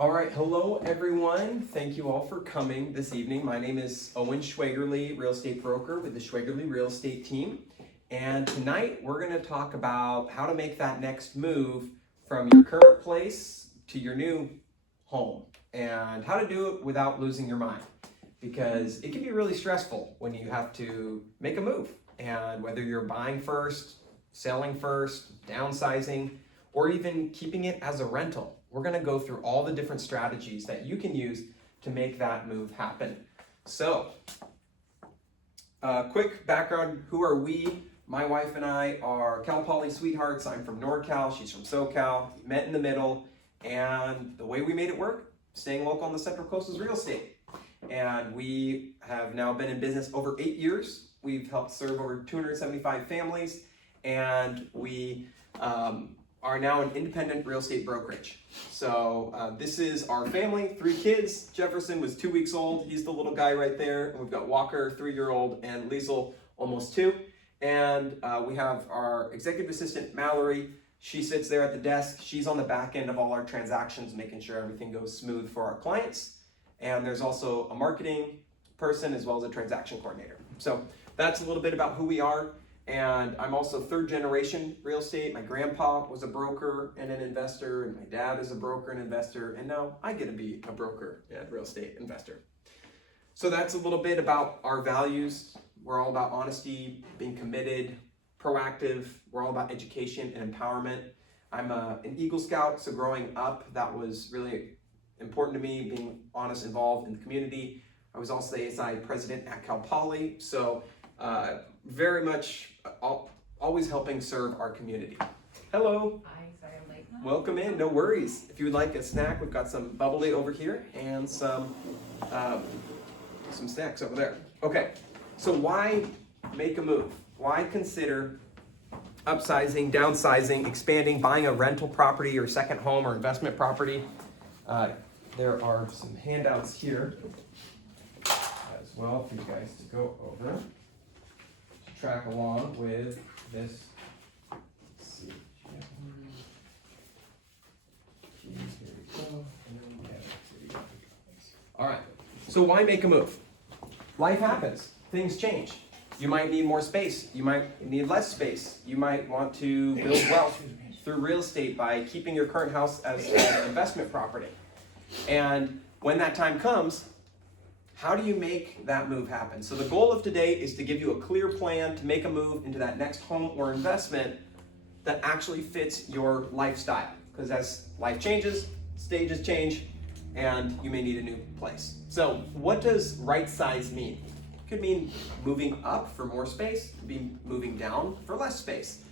All right, hello everyone. Thank you all for coming this evening. My name is Owen Schwagerly, real estate broker with the Schwagerly Real Estate team. And tonight we're going to talk about how to make that next move from your current place to your new home and how to do it without losing your mind. Because it can be really stressful when you have to make a move. And whether you're buying first, selling first, downsizing, or even keeping it as a rental. We're gonna go through all the different strategies that you can use to make that move happen. So, quick background, who are we? My wife and I are Cal Poly sweethearts. I'm from NorCal, she's from SoCal, met in the middle, and the way we made it work, staying local on the Central Coast is real estate. And we have now been in business over 8 years. We've helped serve over 275 families, and we are now an independent real estate brokerage. So this is our family, 3 kids. Jefferson was 2 weeks old. He's the little guy right there. And we've got Walker, 3-year-old, and Liesel, almost 2. And we have our executive assistant, Mallory. She sits there at the desk. She's on the back end of all our transactions, making sure everything goes smooth for our clients. And there's also a marketing person as well as a transaction coordinator. So that's a little bit about who we are. And I'm also 3rd generation real estate. My grandpa was a broker and an investor, and my dad is a broker and investor, and now I get to be a broker and real estate investor. So that's a little bit about our values. We're all about honesty, being committed, proactive. We're all about education and empowerment. I'm an Eagle Scout, so growing up, that was really important to me, being honest, involved in the community. I was also the ASI president at Cal Poly, so very much always helping serve our community. Hello. Hi, sorry I'm late. Welcome in, no worries. If you would like a snack, we've got some bubbly over here and some snacks over there. Okay, so why make a move? Why consider upsizing, downsizing, expanding, buying a rental property or second home or investment property? There are some handouts here as well for you guys to go over. Track along with this. Let's see. Here we go. All right. So why make a move? Life happens. Things change. You might need more space. You might need less space. You might want to build wealth through real estate by keeping your current house as an investment property. And when that time comes, how do you make that move happen? So the goal of today is to give you a clear plan to make a move into that next home or investment that actually fits your lifestyle. Because as life changes, stages change, and you may need a new place. So what does right size mean? It could mean moving up for more space, it could be moving down for less space.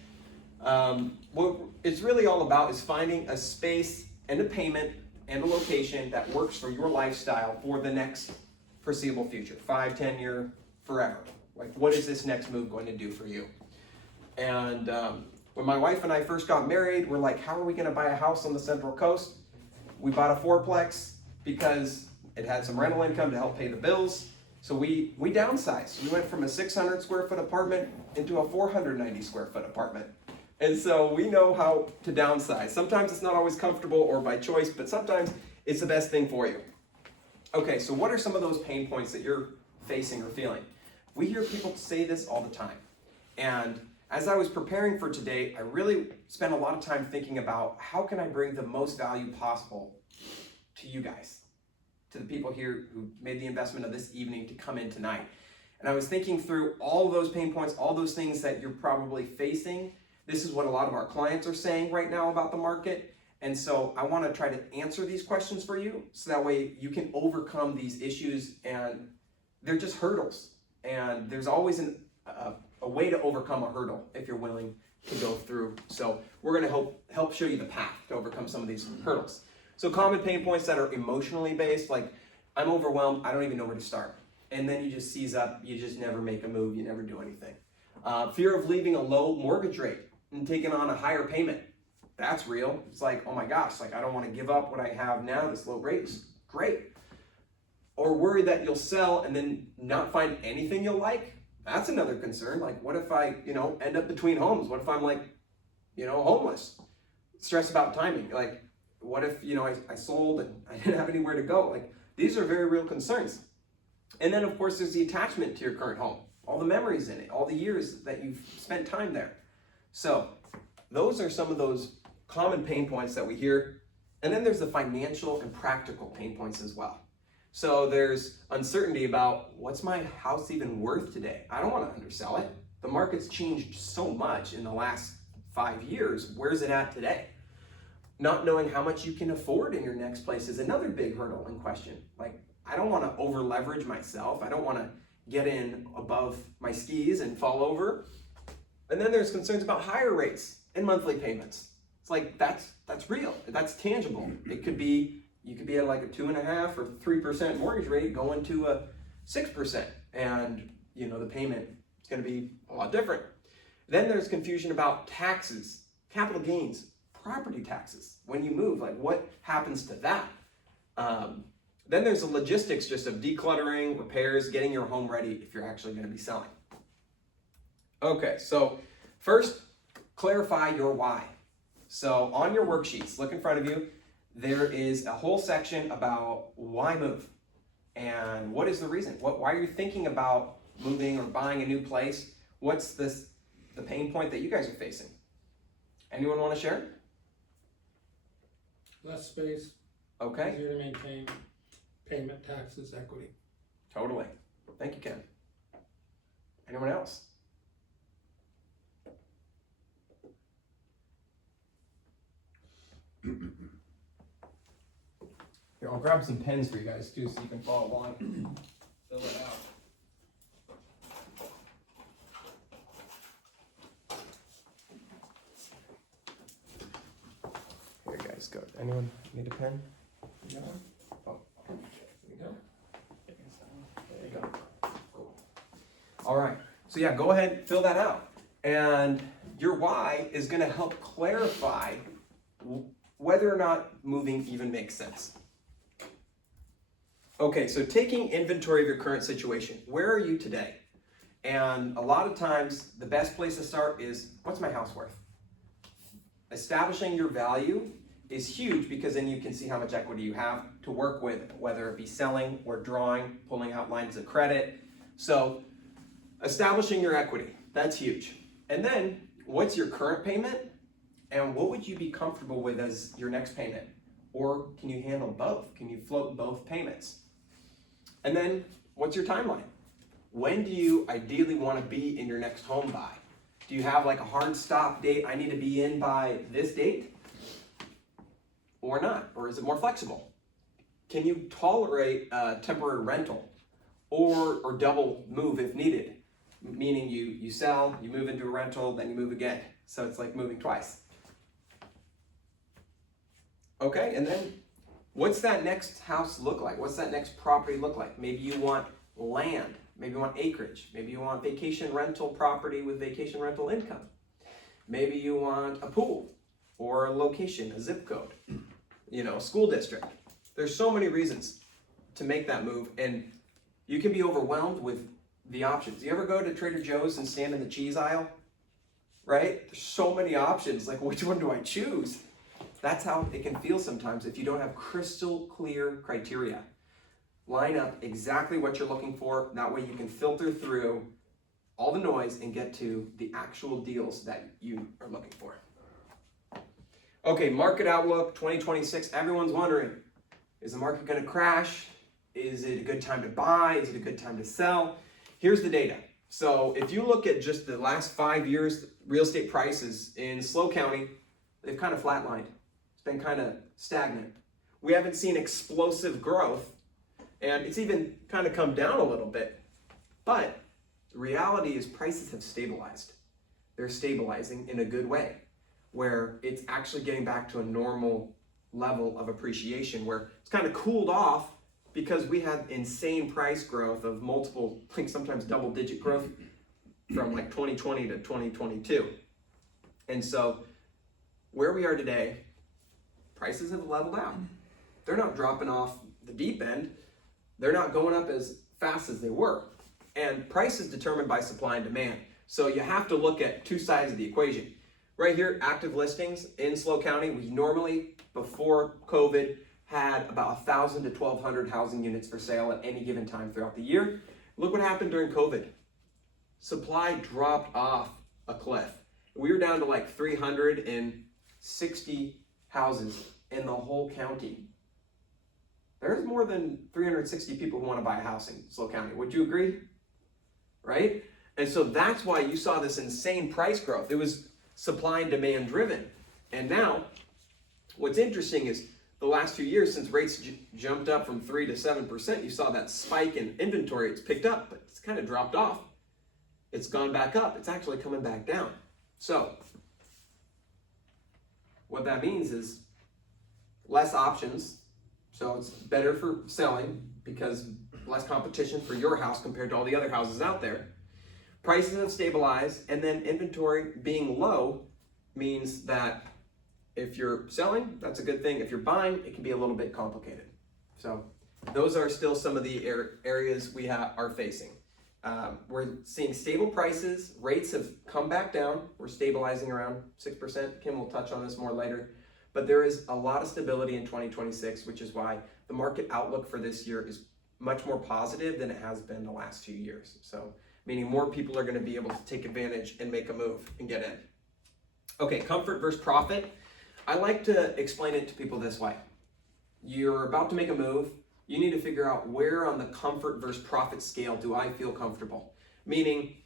What it's really all about is finding a space and a payment and a location that works for your lifestyle for the next foreseeable future, 5, 10 year, forever. Like, what is this next move going to do for you? And when my wife and I first got married, we're like, how are we going to buy a house on the Central Coast? We bought a 4-plex because it had some rental income to help pay the bills. So we downsized. We went from a 600 square foot apartment into a 490 square foot apartment. And so we know how to downsize. Sometimes it's not always comfortable or by choice, but sometimes it's the best thing for you. Okay, so what are some of those pain points that you're facing or feeling? We hear people say this all the time. And as I was preparing for today, I really spent a lot of time thinking about how can I bring the most value possible to you guys, to the people here who made the investment of this evening to come in tonight. And I was thinking through all those pain points, all those things that you're probably facing. This is what a lot of our clients are saying right now about the market. And so I want to try to answer these questions for you so that way you can overcome these issues, and they're just hurdles. And there's always a way to overcome a hurdle if you're willing to go through. So we're going to help show you the path to overcome some of these hurdles. So common pain points that are emotionally based, like I'm overwhelmed, I don't even know where to start. And then you just seize up, you just never make a move, you never do anything. Fear of leaving a low mortgage rate and taking on a higher payment. That's real. It's like, oh my gosh, like I don't want to give up what I have now. This low rate is great. Or worry that you'll sell and then not find anything you'll like. That's another concern. Like, what if I, end up between homes? What if I'm like, homeless? Stress about timing. Like, What if, I sold and I didn't have anywhere to go? Like, these are very real concerns. And then, of course, there's the attachment to your current home, all the memories in it, all the years that you've spent time there. So those are some of those common pain points that we hear. And then there's the financial and practical pain points as well. So there's uncertainty about, what's my house even worth today? I don't want to undersell it. The market's changed so much in the last 5 years. Where's it at today? Not knowing how much you can afford in your next place is another big hurdle and question. Like, I don't want to over leverage myself. I don't want to get in above my skis and fall over. And then there's concerns about higher rates and monthly payments. It's like, that's real, that's tangible. It could be, you could be at like a 2.5% or 3% mortgage rate going to a 6%. And the payment is going to be a lot different. Then there's confusion about taxes, capital gains, property taxes. When you move, like, what happens to that? Then there's the logistics just of decluttering, repairs, getting your home ready if you're actually going to be selling. Okay, so first, clarify your why. So on your worksheets, look in front of you, there is a whole section about why move and what is the reason. Why are you thinking about moving or buying a new place? What's the pain point that you guys are facing? Anyone want to share? Less space, Okay. easier to maintain, payment, taxes, equity. Totally. Thank you, Ken. Anyone else? Here, I'll grab some pens for you guys too, so you can follow along. Fill it out. Here, guys, go. Anyone need a pen? No? Oh, There we go. there you go. Cool. All right. So yeah, go ahead, fill that out. And your why is going to help clarify whether or not moving even makes sense. Okay, so taking inventory of your current situation. Where are you today? And a lot of times, the best place to start is, what's my house worth? Establishing your value is huge, because then you can see how much equity you have to work with, whether it be selling or drawing, pulling out lines of credit. So establishing your equity, that's huge. And then, what's your current payment? And what would you be comfortable with as your next payment? Or can you handle both? Can you float both payments? And then, what's your timeline? When do you ideally want to be in your next home buy? Do you have like a hard stop date? I need to be in by this date? Or not? Or is it more flexible? Can you tolerate a temporary rental? Or double move if needed? Meaning you sell, you move into a rental, then you move again. So it's like moving twice. Okay, and then what's that next house look like? What's that next property look like? Maybe you want land. Maybe you want acreage. Maybe you want vacation rental property with vacation rental income. Maybe you want a pool or a location, a zip code, a school district. There's so many reasons to make that move, and you can be overwhelmed with the options. You ever go to Trader Joe's and stand in the cheese aisle? Right? There's so many options. Like, which one do I choose? That's how it can feel sometimes if you don't have crystal clear criteria. Line up exactly what you're looking for. That way you can filter through all the noise and get to the actual deals that you are looking for. Okay, market outlook 2026. Everyone's wondering, is the market going to crash? Is it a good time to buy? Is it a good time to sell? Here's the data. So if you look at just the last 5 years, real estate prices in SLO County, they've kind of flatlined. It's been kind of stagnant. We haven't seen explosive growth, and it's even kind of come down a little bit. But the reality is prices have stabilized. They're stabilizing in a good way, where it's actually getting back to a normal level of appreciation, where it's kind of cooled off because we had insane price growth of multiple, like sometimes double-digit growth from like 2020 to 2022. And so where we are today, prices have leveled out. They're not dropping off the deep end. They're not going up as fast as they were. And price is determined by supply and demand. So you have to look at two sides of the equation. Right here, active listings in SLO County. We normally, before COVID, had about 1,000 to 1,200 housing units for sale at any given time throughout the year. Look what happened during COVID. Supply dropped off a cliff. We were down to like 360 houses in the whole county. There's more than 360 people who want to buy a house in SLO County. Would you agree? Right? And so that's why you saw this insane price growth. It was supply and demand driven. And now, what's interesting is the last 2 years, since rates jumped up from 3 to 7%, you saw that spike in inventory. It's picked up, but it's kind of dropped off. It's gone back up. It's actually coming back down. So, what that means is less options. So it's better for selling because less competition for your house compared to all the other houses out there. Prices have stabilized, and then inventory being low means that if you're selling, that's a good thing. If you're buying, it can be a little bit complicated. So those are still some of the areas we are facing. We're seeing stable prices. Rates have come back down. We're stabilizing around 6%. Kim will touch on this more later. But there is a lot of stability in 2026, which is why the market outlook for this year is much more positive than it has been the last 2 years. So, meaning more people are going to be able to take advantage and make a move and get in. Okay, comfort versus profit. I like to explain it to people this way. You're about to make a move. You need to figure out where on the comfort versus profit scale do I feel comfortable. Meaning,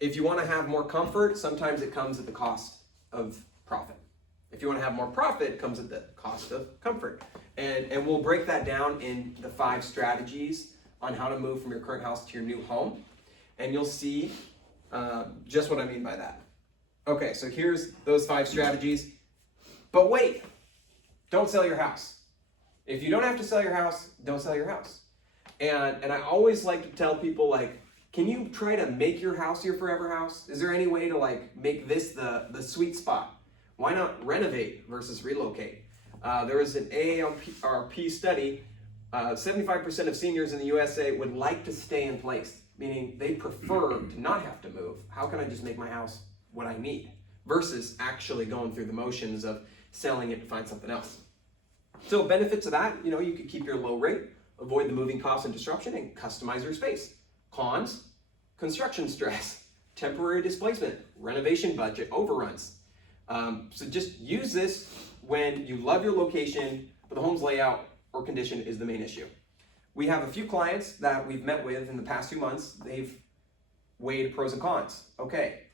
if you want to have more comfort, sometimes it comes at the cost of profit. If you want to have more profit, it comes at the cost of comfort. And we'll break that down in the 5 strategies on how to move from your current house to your new home. And you'll see just what I mean by that. Okay, so here's those 5 strategies. But wait, don't sell your house. If you don't have to sell your house, don't sell your house. And I always like to tell people, like, can you try to make your house your forever house? Is there any way to like make this the sweet spot? Why not renovate versus relocate? There was an AARP study, 75% of seniors in the USA would like to stay in place, meaning they prefer to not have to move. How can I just make my house what I need? Versus actually going through the motions of selling it to find something else. So benefits of that, you could keep your low rate, avoid the moving costs and disruption, and customize your space. Cons, construction stress, temporary displacement, renovation budget overruns. So just use this when you love your location, but the home's layout or condition is the main issue. We have a few clients that we've met with in the past 2 months. They've weighed pros and cons. Okay,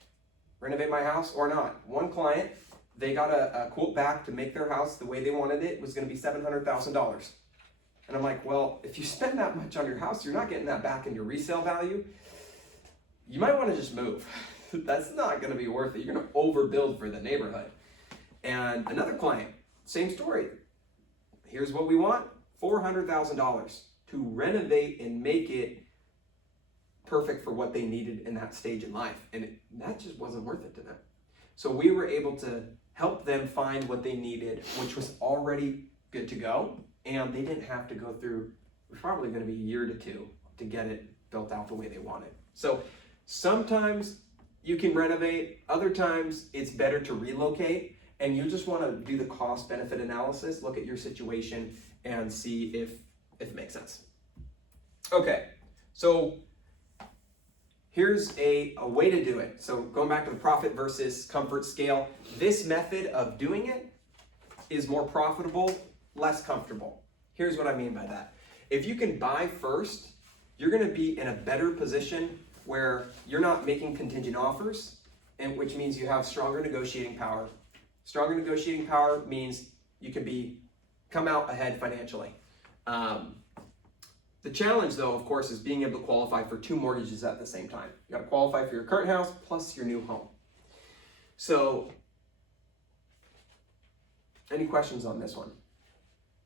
renovate my house or not. One client, they got a quote back to make their house the way they wanted it was going to be $700,000. And I'm like, well, if you spend that much on your house, you're not getting that back in your resale value. You might want to just move. That's not going to be worth it. You're going to overbuild for the neighborhood. And another client, same story. Here's what we want, $400,000 to renovate and make it perfect for what they needed in that stage in life. And that just wasn't worth it to them. So we were able to help them find what they needed, which was already good to go. And they didn't have to go through, it was probably going to be a year to 2 to get it built out the way they wanted. So sometimes you can renovate, other times it's better to relocate, and you just want to do the cost benefit analysis, look at your situation and see if it makes sense. Okay, so here's a way to do it. So going back to the profit versus comfort scale, this method of doing it is more profitable, less comfortable. Here's what I mean by that. If you can buy first, you're going to be in a better position where you're not making contingent offers, and which means you have stronger negotiating power. Stronger negotiating power means you can come out ahead financially. The challenge, though, of course, is being able to qualify for 2 mortgages at the same time. You got to qualify for your current house plus your new home. So, any questions on this one?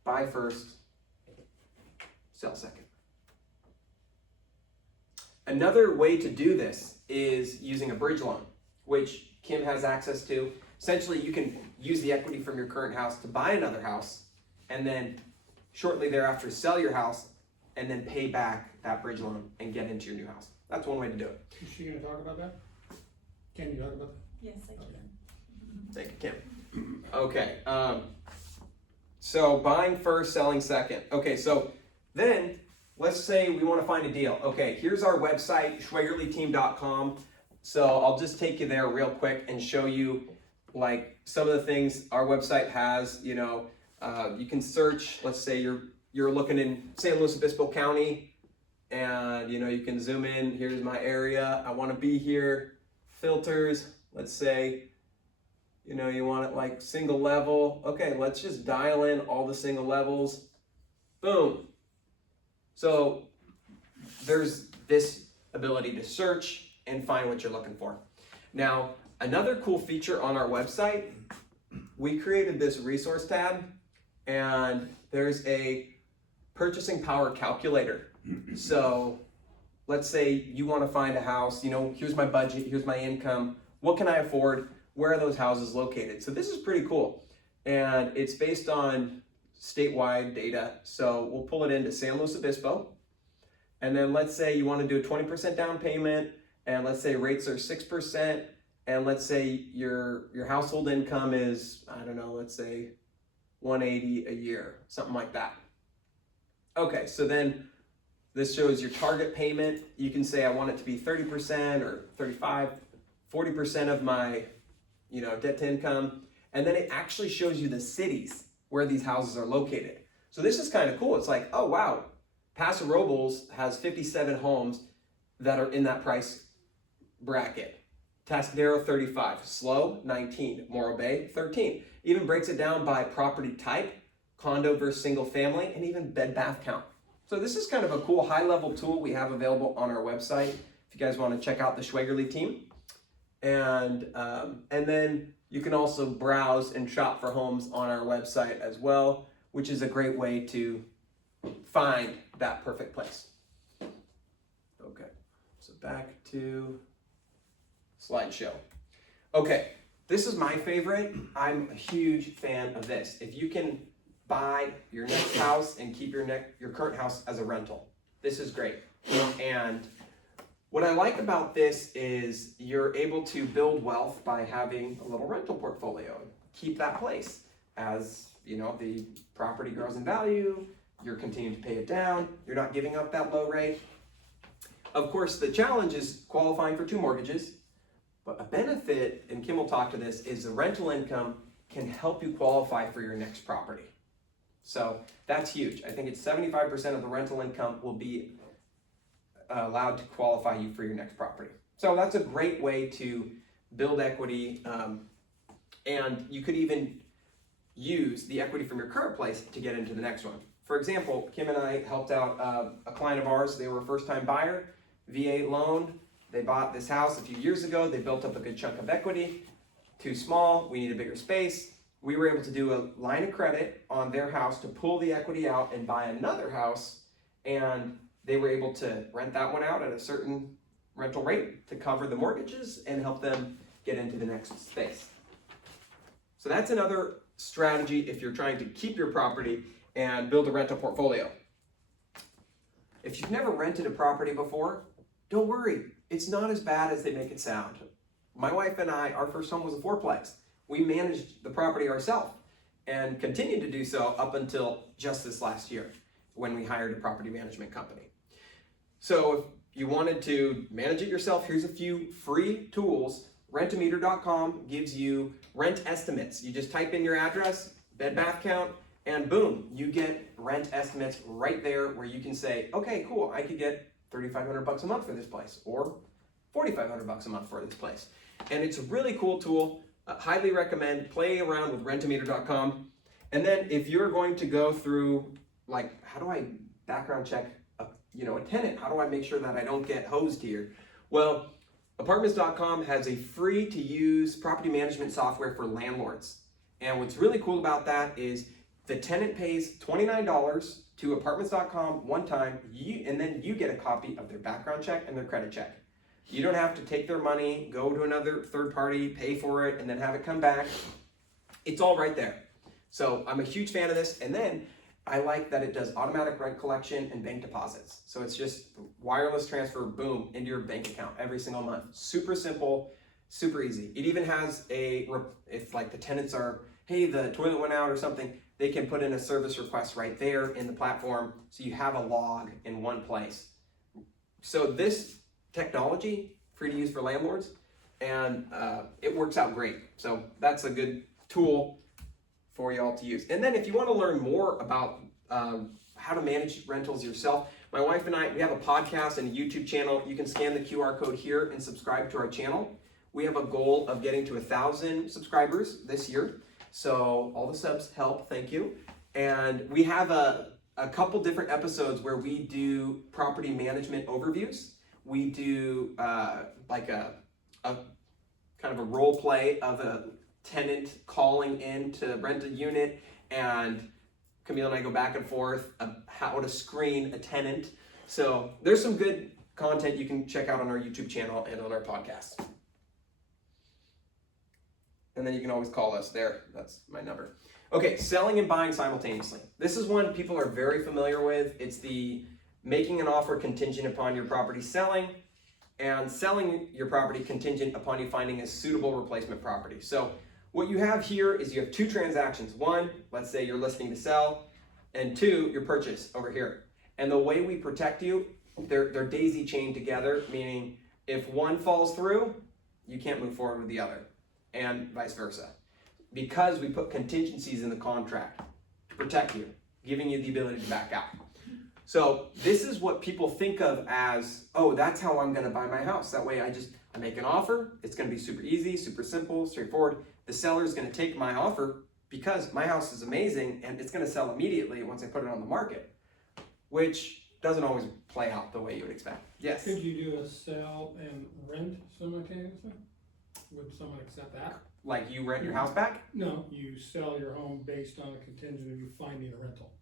Buy first, sell second. Another way to do this is using a bridge loan, which Kim has access to. Essentially, you can use the equity from your current house to buy another house, and then shortly thereafter sell your house, and then pay back that bridge loan and get into your new house. That's one way to do it. Is she going to talk about that? Can you talk about Yes, I can. Thank you, Kim. Okay, so buying first, selling second. Okay, so then let's say we want to find a deal. Okay, here's our website, schwegerleteam.com. So I'll just take you there real quick and show you like some of the things our website has. You know, you can search. Let's say you're looking in San Luis Obispo County, and you know you can zoom in. Here's my area. I want to be here. Filters. Let's say, you know, you want it like single level. Okay, let's just dial in all the single levels. Boom. So there's this ability to search and find what you're looking for. Now, another cool feature on our website, we created this resource tab, and there's a purchasing power calculator. So let's say you want to find a house, you know, here's my budget, here's my income, what can I afford, where are those houses located? So this is pretty cool, and it's based on statewide data. So we'll pull it into San Luis Obispo, and then let's say you want to do a 20% down payment, and let's say rates are 6%, and let's say your household income is, I don't know, let's say 180 a year, something like that. Okay, so then this shows your target payment. You can say I want it to be 30% or 35, 40% of my, you know, debt to income. And then it actually shows you the cities where these houses are located. So this is kind of cool. It's like, oh wow, Paso Robles has 57 homes that are in that price bracket. Tascadero 35, Slow 19, Morro Bay 13. Even breaks it down by property type, condo versus single family, and even bed bath count. So this is kind of a cool high level tool we have available on our website if you guys want to check out the Schwegerle team. And then you can also browse and shop for homes on our website as well, which is a great way to find that perfect place. Okay, so back to slideshow. Okay, this is my favorite. I'm a huge fan of this. If you can buy your next house and keep your current house as a rental, this is great. And what I like about this is you're able to build wealth by having a little rental portfolio. Keep that place as, you know, the property grows in value, you're continuing to pay it down, you're not giving up that low rate. Of course, the challenge is qualifying for 2 mortgages, but a benefit, and Kim will talk to this, is the rental income can help you qualify for your next property. So that's huge. I think it's 75% of the rental income will be allowed to qualify you for your next property. So that's a great way to build equity, and you could even use the equity from your current place to get into the next one. For example, Kim and I helped out a client of ours. They were a first-time buyer, VA loan. They bought this house a few years ago. They built up a good chunk of equity. Too small, we need a bigger space. We were able to do a line of credit on their house to pull the equity out and buy another house, and they were able to rent that one out at a certain rental rate to cover the mortgages and help them get into the next space. So that's another strategy if you're trying to keep your property and build a rental portfolio. If you've never rented a property before, don't worry. It's not as bad as they make it sound. My wife and I, our first home was a 4-plex. We managed the property ourselves and continued to do so up until just this last year when we hired a property management company. So if you wanted to manage it yourself, here's a few free tools. Rentometer.com gives you rent estimates. You just type in your address, bed bath count, and boom, you get rent estimates right there where you can say, okay, cool, I could get $3,500 a month for this place, or $4,500 a month for this place. And it's a really cool tool. Highly recommend playing around with Rentometer.com. And then if you're going to go through, like, how do I background check a tenant? How do I make sure that I don't get hosed here? Well, Apartments.com has a free to use property management software for landlords. And what's really cool about that is the tenant pays $29 to Apartments.com one time, and then you get a copy of their background check and their credit check. You don't have to take their money, go to another third party, pay for it, and then have it come back. It's all right there. So I'm a huge fan of this. And then I like that it does automatic rent collection and bank deposits. So it's just wireless transfer, boom, into your bank account every single month. Super simple. Super easy. It even has if like the tenants are, hey, the toilet went out or something, they can put in a service request right there in the platform, so you have a log in one place. So this technology, free to use for landlords, and it works out great. So that's a good tool for y'all to use. And then if you want to learn more about how to manage rentals yourself, my wife and I, we have a podcast and a YouTube channel. You can scan the QR code here and subscribe to our channel. We have a goal of getting to 1,000 subscribers this year. So all the subs help, thank you. And we have a couple different episodes where we do property management overviews. We do like a kind of a role play of a tenant calling in to rent a unit, and Camille and I go back and forth of how to screen a tenant. So there's some good content you can check out on our YouTube channel and on our podcast. And then you can always call us there. That's my number. Okay, selling and buying simultaneously. This is one people are very familiar with. It's the making an offer contingent upon your property selling, and selling your property contingent upon you finding a suitable replacement property. So what you have here is you have two transactions. One, let's say you're listing to sell, and two, your purchase over here. And the way we protect you, they're daisy chained together, meaning if one falls through, you can't move forward with the other, and vice versa. Because we put contingencies in the contract to protect you, giving you the ability to back out. So this is what people think of as, oh, that's how I'm gonna buy my house. That way I make an offer, it's gonna be super easy, super simple, straightforward. The seller is gonna take my offer because my house is amazing and it's gonna sell immediately once I put it on the market, which doesn't always play out the way you would expect. Yes? Could you do a sell and rent simultaneously? Would someone accept that? Like you rent your house back? No, you sell your home based on a contingent of you finding a rental.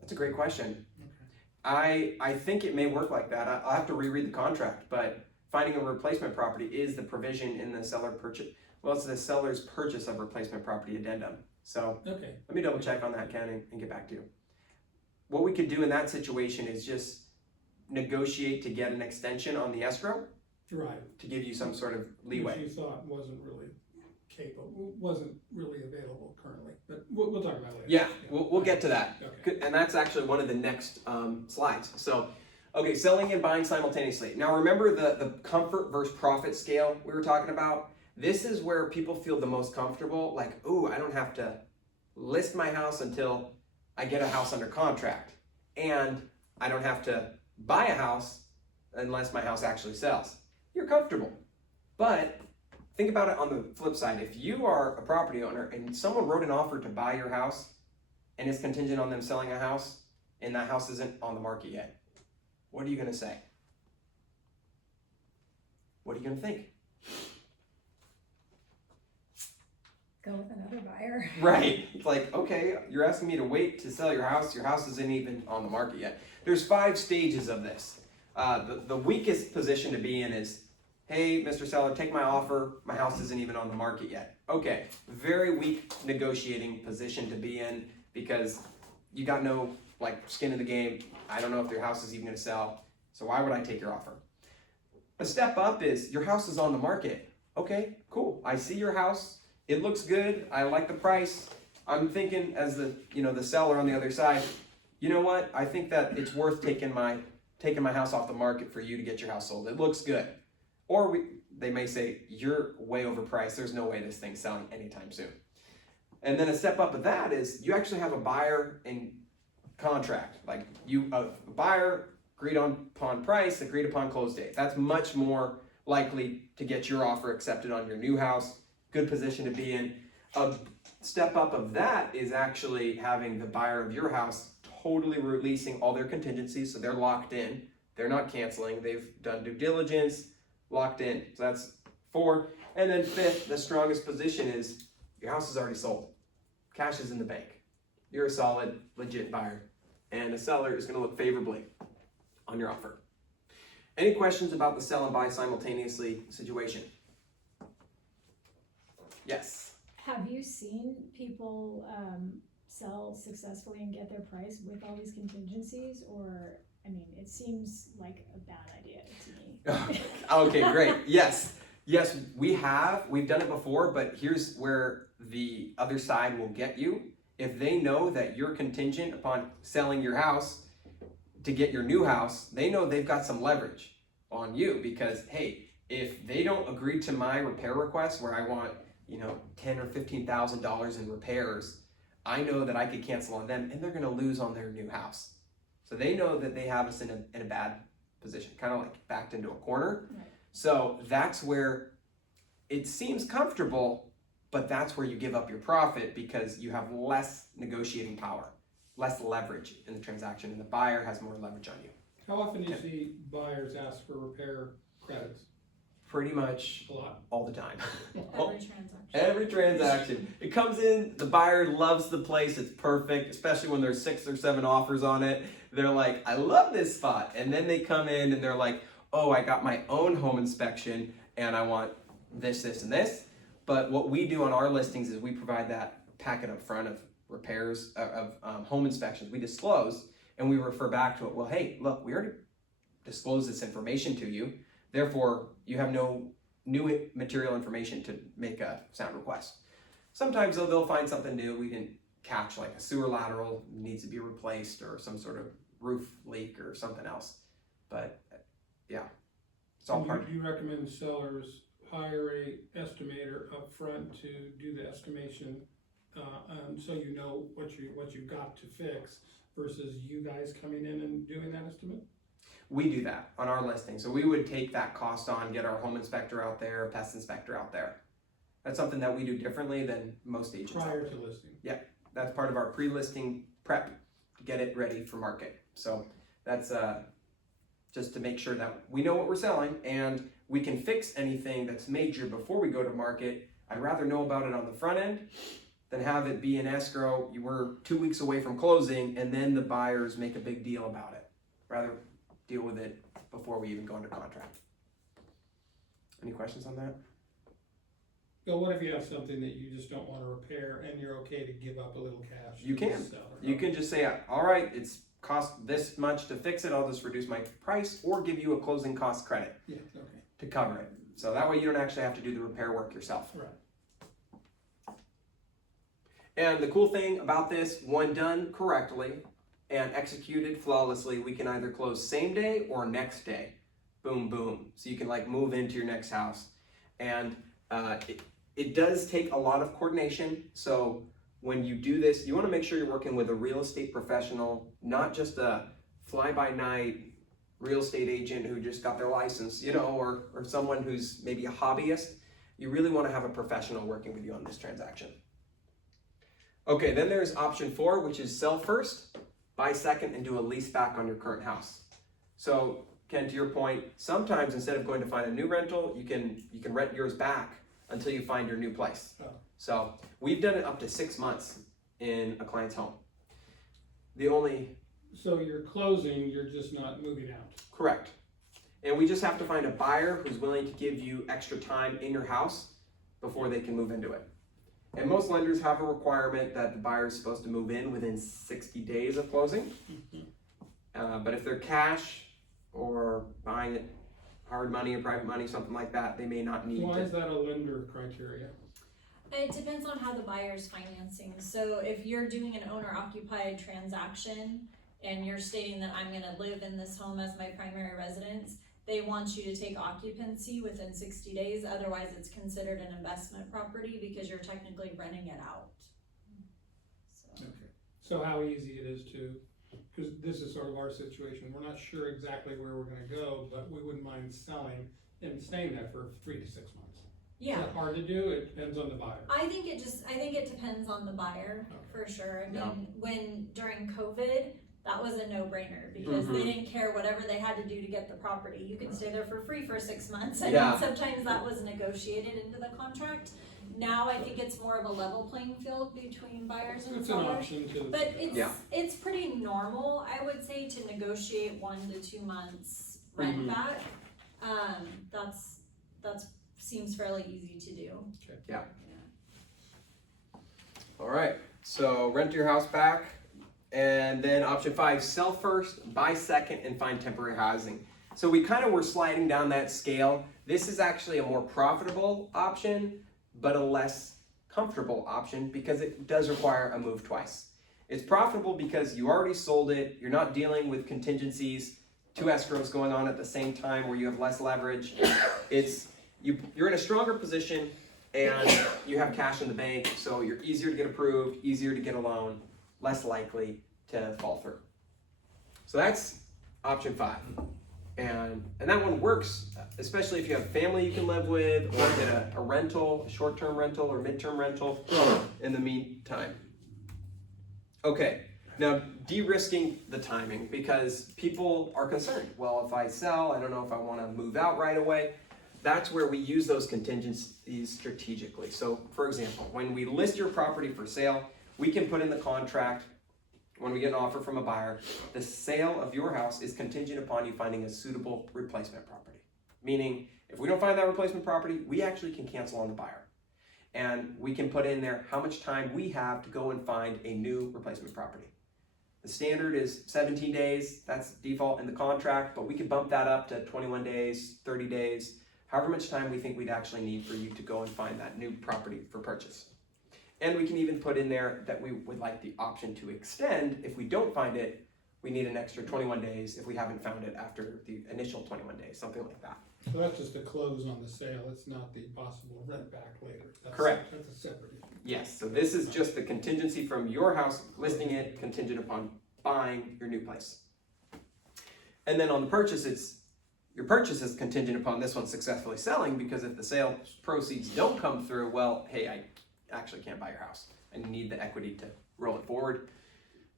That's a great question. Okay. I think it may work like that. I'll have to reread the contract, but finding a replacement property is the provision in the seller purchase. Well, it's the seller's purchase of replacement property addendum. So Okay. let me double check on that, Ken, and get back to you. What we could do in that situation is just negotiate to get an extension on the escrow Right. to give you some sort of leeway. Which you thought wasn't really capable, wasn't really available currently, but we'll talk about it later. Yeah, we'll get to that. Okay. And that's actually one of the next slides. So, okay, selling and buying simultaneously. Now remember the comfort versus profit scale we were talking about? This is where people feel the most comfortable, like, ooh, I don't have to list my house until I get a house under contract. And I don't have to buy a house unless my house actually sells. You're comfortable. But think about it on the flip side. If you are a property owner and someone wrote an offer to buy your house and it's contingent on them selling a house and that house isn't on the market yet, what are you going to say? What are you going to think? Go with another buyer. Right. It's like, okay, you're asking me to wait to sell your house. Your house isn't even on the market yet. There's 5 stages of this. The weakest position to be in is, hey, Mr. Seller, take my offer. My house isn't even on the market yet. Okay, very weak negotiating position to be in because you got no skin in the game. I don't know if your house is even going to sell. So why would I take your offer? A step up is your house is on the market. Okay, cool. I see your house. It looks good. I like the price. I'm thinking as the seller on the other side, you know what? I think that it's worth taking my house off the market for you to get your house sold. It looks good. Or they may say, you're way overpriced. There's no way this thing's selling anytime soon. And then a step up of that is you actually have a buyer in contract. Like a buyer agreed upon price, agreed upon close date. That's much more likely to get your offer accepted on your new house. Good position to be in. A step up of that is actually having the buyer of your house totally releasing all their contingencies, so they're locked in. They're not canceling. They've done due diligence, locked in. So that's 4. And then 5th, the strongest position is your house is already sold. Cash is in the bank. You're a solid, legit buyer. And a seller is going to look favorably on your offer. Any questions about the sell and buy simultaneously situation? Yes. Have you seen people sell successfully and get their price with all these contingencies? Or, I mean, it seems like a bad idea to me. Okay, great. Yes, we've done it before, but here's where the other side will get you. If they know that you're contingent upon selling your house to get your new house, they know they've got some leverage on you because, hey, if they don't agree to my repair request where I want, $10,000 or $15,000 in repairs, I know that I could cancel on them and they're gonna lose on their new house. So they know that they have us in a bad position, kind of like backed into a corner. Right. So that's where it seems comfortable, but that's where you give up your profit because you have less negotiating power, less leverage in the transaction, and the buyer has more leverage on you. How often do you see buyers ask for repair credits? Pretty much A lot. all the time. Every transaction. Every transaction. It comes in, the buyer loves the place, it's perfect, especially when there's 6 or 7 offers on it. They're like, I love this spot. And then they come in and they're like, oh, I got my own home inspection and I want this, this, and this. But what we do on our listings is we provide that packet up front of repairs, of home inspections. We disclose and we refer back to it. Well, hey, look, we already disclosed this information to you. Therefore, you have no new material information to make a sound request. Sometimes though, they'll find something new. We didn't catch like a sewer lateral needs to be replaced or some sort of roof leak or something else. But yeah, it's all part. Do you recommend sellers hire a estimator up front to do the estimation, so you know what you've got to fix versus you guys coming in and doing that estimate? We do that on our listing. So we would take that cost on, get our home inspector out there, pest inspector out there. That's something that we do differently than most agents. Prior to listing. Yeah, that's part of our pre-listing prep to get it ready for market. So that's just to make sure that we know what we're selling and we can fix anything that's major before we go to market. I'd rather know about it on the front end than have it be in escrow. You were 2 weeks away from closing and then the buyers make a big deal about it. Rather deal with it before we even go into contract. Any questions on that? So what if you have something that you just don't want to repair and you're okay to give up a little cash? You to the can. seller? You can just say, all right, it's cost this much to fix it, I'll just reduce my price or give you a closing cost credit Yeah, okay. to cover it. So that way you don't actually have to do the repair work yourself. Right. And the cool thing about this, when done correctly and executed flawlessly, we can either close same day or next day. Boom, boom. So you can like move into your next house. And it does take a lot of coordination. So when you do this, you want to make sure you're working with a real estate professional, not just a fly-by-night real estate agent who just got their license, or someone who's maybe a hobbyist. You really want to have a professional working with you on this transaction. Okay, then there's option 4, which is sell first, buy second, and do a lease back on your current house. So Ken, to your point, sometimes instead of going to find a new rental, you can rent yours back until you find your new place. Oh. So we've done it up to 6 months in a client's home. So you're closing, you're just not moving out. Correct. And we just have to find a buyer who's willing to give you extra time in your house before they can move into it. And most lenders have a requirement that the buyer is supposed to move in within 60 days of closing. But if they're cash or buying it hard money or private money, something like that, they may not need Why to. is that a lender criteria? It depends on how the buyer's financing. So if you're doing an owner-occupied transaction and you're stating that I'm gonna live in this home as my primary residence, they want you to take occupancy within 60 days. Otherwise, it's considered an investment property because you're technically renting it out. So. Okay. So how easy it is to, because this is sort of our situation, we're not sure exactly where we're gonna go, but we wouldn't mind selling and staying there for 3 to 6 months. Yeah. Is that hard to do? It depends on the buyer. I think it depends on the buyer, Okay. for sure. I mean, Yeah. when during COVID, that was a no-brainer because they didn't care whatever they had to do to get the property. You can stay there for free for 6 months. And Yeah. sometimes that was negotiated into the contract. Now I think it's more of a level playing field between buyers and It's an sellers. option to. But Yeah. it's pretty normal, I would say, to negotiate 1 to 2 months rent back. That's seems fairly easy to do. Okay. Yeah. All right, so rent your house back. And then option 5, sell first, buy second, and find temporary housing. So we kind of were sliding down that scale. This is actually a more profitable option, but a less comfortable option because it does require a move twice. It's profitable because you already sold it, you're not dealing with contingencies, 2 escrows going on at the same time where you have less leverage. You're in a stronger position and you have cash in the bank, so you're easier to get approved, easier to get a loan, less likely to fall through. So that's option 5. And that one works, especially if you have family you can live with, or get a rental, a short-term rental or mid-term rental in the meantime. Okay, now de-risking the timing, because people are concerned. Well, if I sell, I don't know if I want to move out right away. That's where we use those contingencies strategically. So, for example, when we list your property for sale, we can put in the contract, when we get an offer from a buyer, the sale of your house is contingent upon you finding a suitable replacement property. Meaning, if we don't find that replacement property, we actually can cancel on the buyer. And we can put in there how much time we have to go and find a new replacement property. The standard is 17 days, that's default in the contract, but we could bump that up to 21 days, 30 days, however much time we think we'd actually need for you to go and find that new property for purchase. And we can even put in there that we would like the option to extend. If we don't find it, we need an extra 21 days if we haven't found it after the initial 21 days, something like that. So that's just a close on the sale, it's not the possible rent back later. Correct. That's a separate issue. Yes, so this is just the contingency from your house, listing it contingent upon buying your new place. And then on the purchase, your purchase is contingent upon this one successfully selling, because if the sale proceeds don't come through, well, hey, I actually can't buy your house. I need the equity to roll it forward.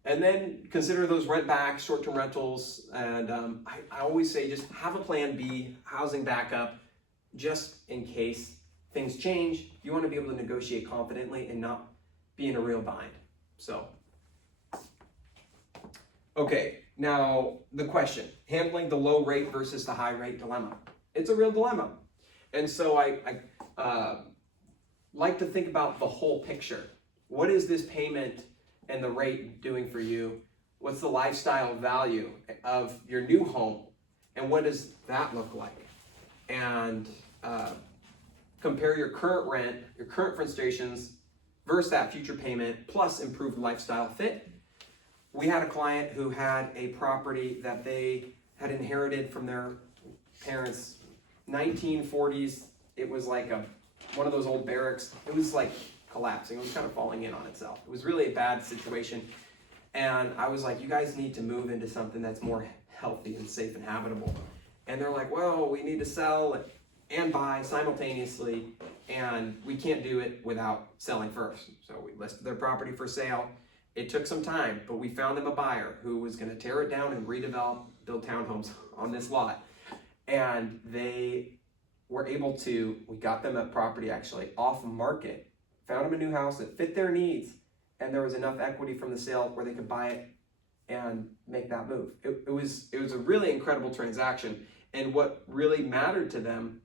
And then consider those rent back, short-term rentals, and I always say just have a plan B, housing backup, just in case things change. You want to be able to negotiate confidently and not be in a real bind. So, okay, now the question, handling the low rate versus the high rate dilemma. It's a real dilemma. And so I like to think about the whole picture. What is this payment and the rate doing for you? What's the lifestyle value of your new home? And what does that look like? And compare your current rent, your current frustrations versus that future payment plus improved lifestyle fit. We had a client who had a property that they had inherited from their parents, 1940s. It was like one of those old barracks. It was like collapsing. It was kind of falling in on itself. It was really a bad situation. And I was like, you guys need to move into something that's more healthy and safe and habitable. And they're like, well, we need to sell and buy simultaneously, and we can't do it without selling first. So we listed their property for sale. It took some time, but we found them a buyer who was going to tear it down and redevelop, build townhomes on this lot. And they were able to, we got them a property actually off market, found them a new house that fit their needs, and there was enough equity from the sale where they could buy it and make that move. It was a really incredible transaction. And what really mattered to them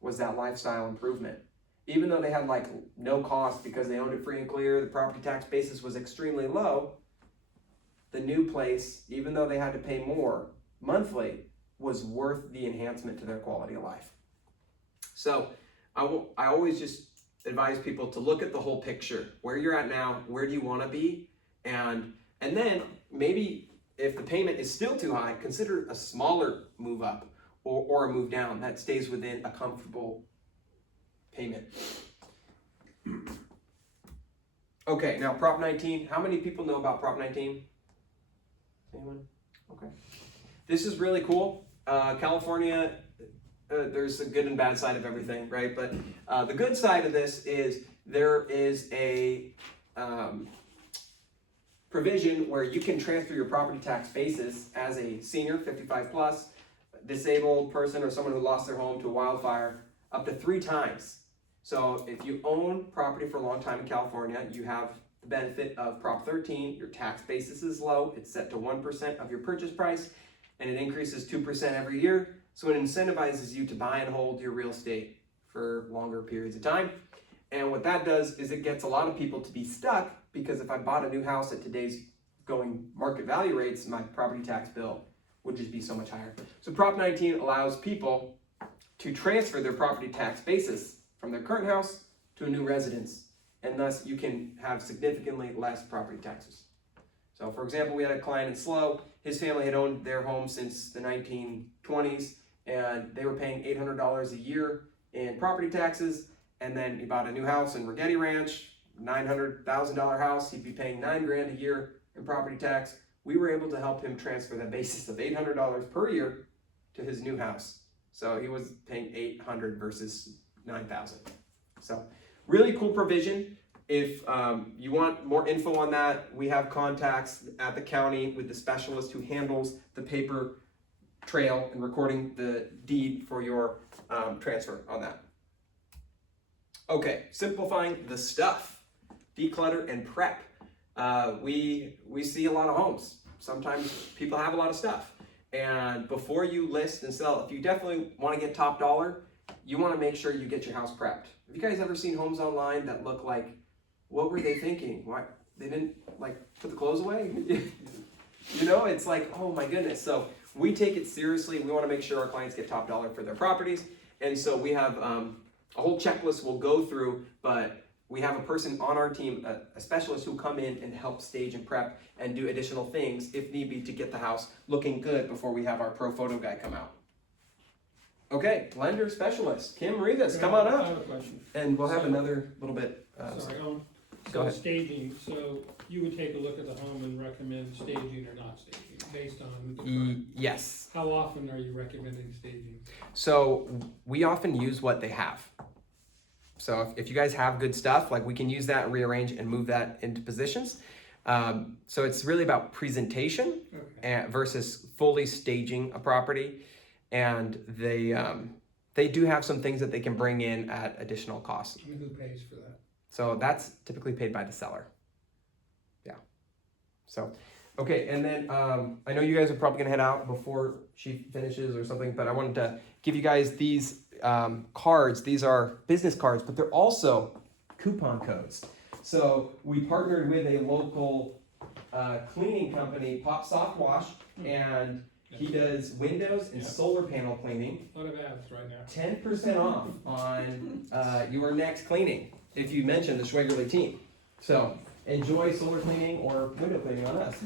was that lifestyle improvement. Even though they had like no cost because they owned it free and clear, the property tax basis was extremely low, the new place, even though they had to pay more monthly, was worth the enhancement to their quality of life. So I always just advise people to look at the whole picture. Where you're at now, where do you want to be? And then maybe if the payment is still too high, consider a smaller move up or a move down that stays within a comfortable payment. Okay, now Prop 19. How many people know about Prop 19? Anyone? Okay. This is really cool. California, there's a good and bad side of everything, right? But the good side of this is there is a provision where you can transfer your property tax basis as a senior, 55 plus, disabled person, or someone who lost their home to a wildfire up to 3 times. So if you own property for a long time in California, you have the benefit of Prop 13. Your tax basis is low. It's set to 1% of your purchase price, and it increases 2% every year. So it incentivizes you to buy and hold your real estate for longer periods of time. And what that does is it gets a lot of people to be stuck, because if I bought a new house at today's going market value rates, my property tax bill would just be so much higher. So Prop 19 allows people to transfer their property tax basis from their current house to a new residence, and thus you can have significantly less property taxes. So for example, we had a client in Slow. His family had owned their home since the 1920s, and they were paying $800 a year in property taxes, and then he bought a new house in Rigetti Ranch, $900,000 house. He'd be paying $9,000 a year in property tax. We were able to help him transfer that basis of $800 per year to his new house. So he was paying $800 versus $9,000. So really cool provision. If you want more info on that, we have contacts at the county with the specialist who handles the paper trail and recording the deed for your transfer on that. Okay, simplifying the stuff, declutter and prep. We see a lot of homes. Sometimes people have a lot of stuff. And before you list and sell, if you definitely want to get top dollar, you want to make sure you get your house prepped. Have you guys ever seen homes online that look like, what were they thinking? Why they didn't like put the clothes away? You know, it's like, oh my goodness. So we take it seriously. We want to make sure our clients get top dollar for their properties. And so we have a whole checklist we'll go through, but we have a person on our team, a specialist who come in and help stage and prep and do additional things if need be to get the house looking good before we have our pro photo guy come out. Okay, lender specialist, Kim Rivas, come on I up. have a question. And we'll have So- another little bit. Sorry, Go so ahead. staging, so you would take a look at the home and recommend staging or not staging, based on the front. Yes. How often are you recommending staging? So we often use what they have. So if you guys have good stuff, like we can use that, rearrange and move that into positions. So it's really about presentation Okay. versus fully staging a property. And they do have some things that they can bring in at additional costs. And who pays for that? So that's typically paid by the seller. Yeah. So, okay, and then I know you guys are probably gonna head out before she finishes or something, but I wanted to give you guys these cards. These are business cards, but they're also coupon codes. So we partnered with a local cleaning company, Pop Soft Wash, and he does windows and solar panel cleaning. A lot of ads right now. 10% off on your next cleaning if you mention the Schwegerly team. So enjoy solar cleaning or window cleaning on us.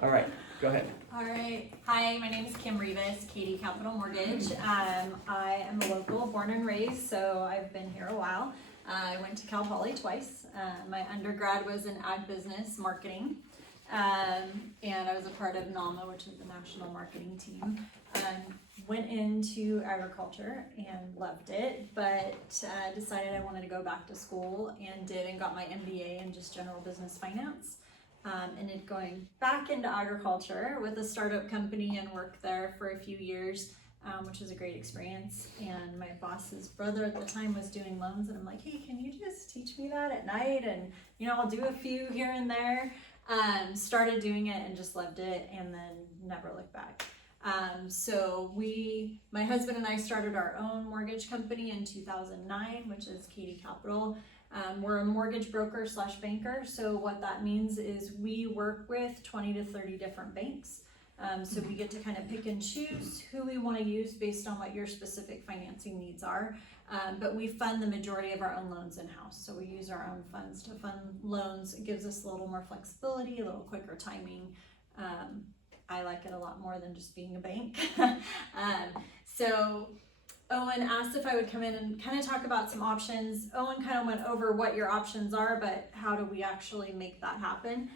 All right, go ahead. All right. Hi, my name is Kim Rivas, Katie Capital Mortgage. I am a local, born and raised, so I've been here a while. I went to Cal Poly twice. My undergrad was in ag business marketing. And I was a part of NAMA, which is the national marketing team. Went into agriculture and loved it, but decided I wanted to go back to school and did, and got my MBA in just general business finance. Ended going back into agriculture with a startup company and worked there for a few years, which was a great experience. And my boss's brother at the time was doing loans, and I'm like, hey, can you just teach me that at night? And I'll do a few here and there. Started doing it and just loved it, and then never looked back. So my husband and I started our own mortgage company in 2009, which is Katie Capital. We're a mortgage broker / banker. So what that means is we work with 20 to 30 different banks. So we get to kind of pick and choose who we want to use based on what your specific financing needs are. But we fund the majority of our own loans in-house. So we use our own funds to fund loans. It gives us a little more flexibility, a little quicker timing. I like it a lot more than just being a bank. So Owen asked if I would come in and kind of talk about some options. Owen kind of went over what your options are, but how do we actually make that happen?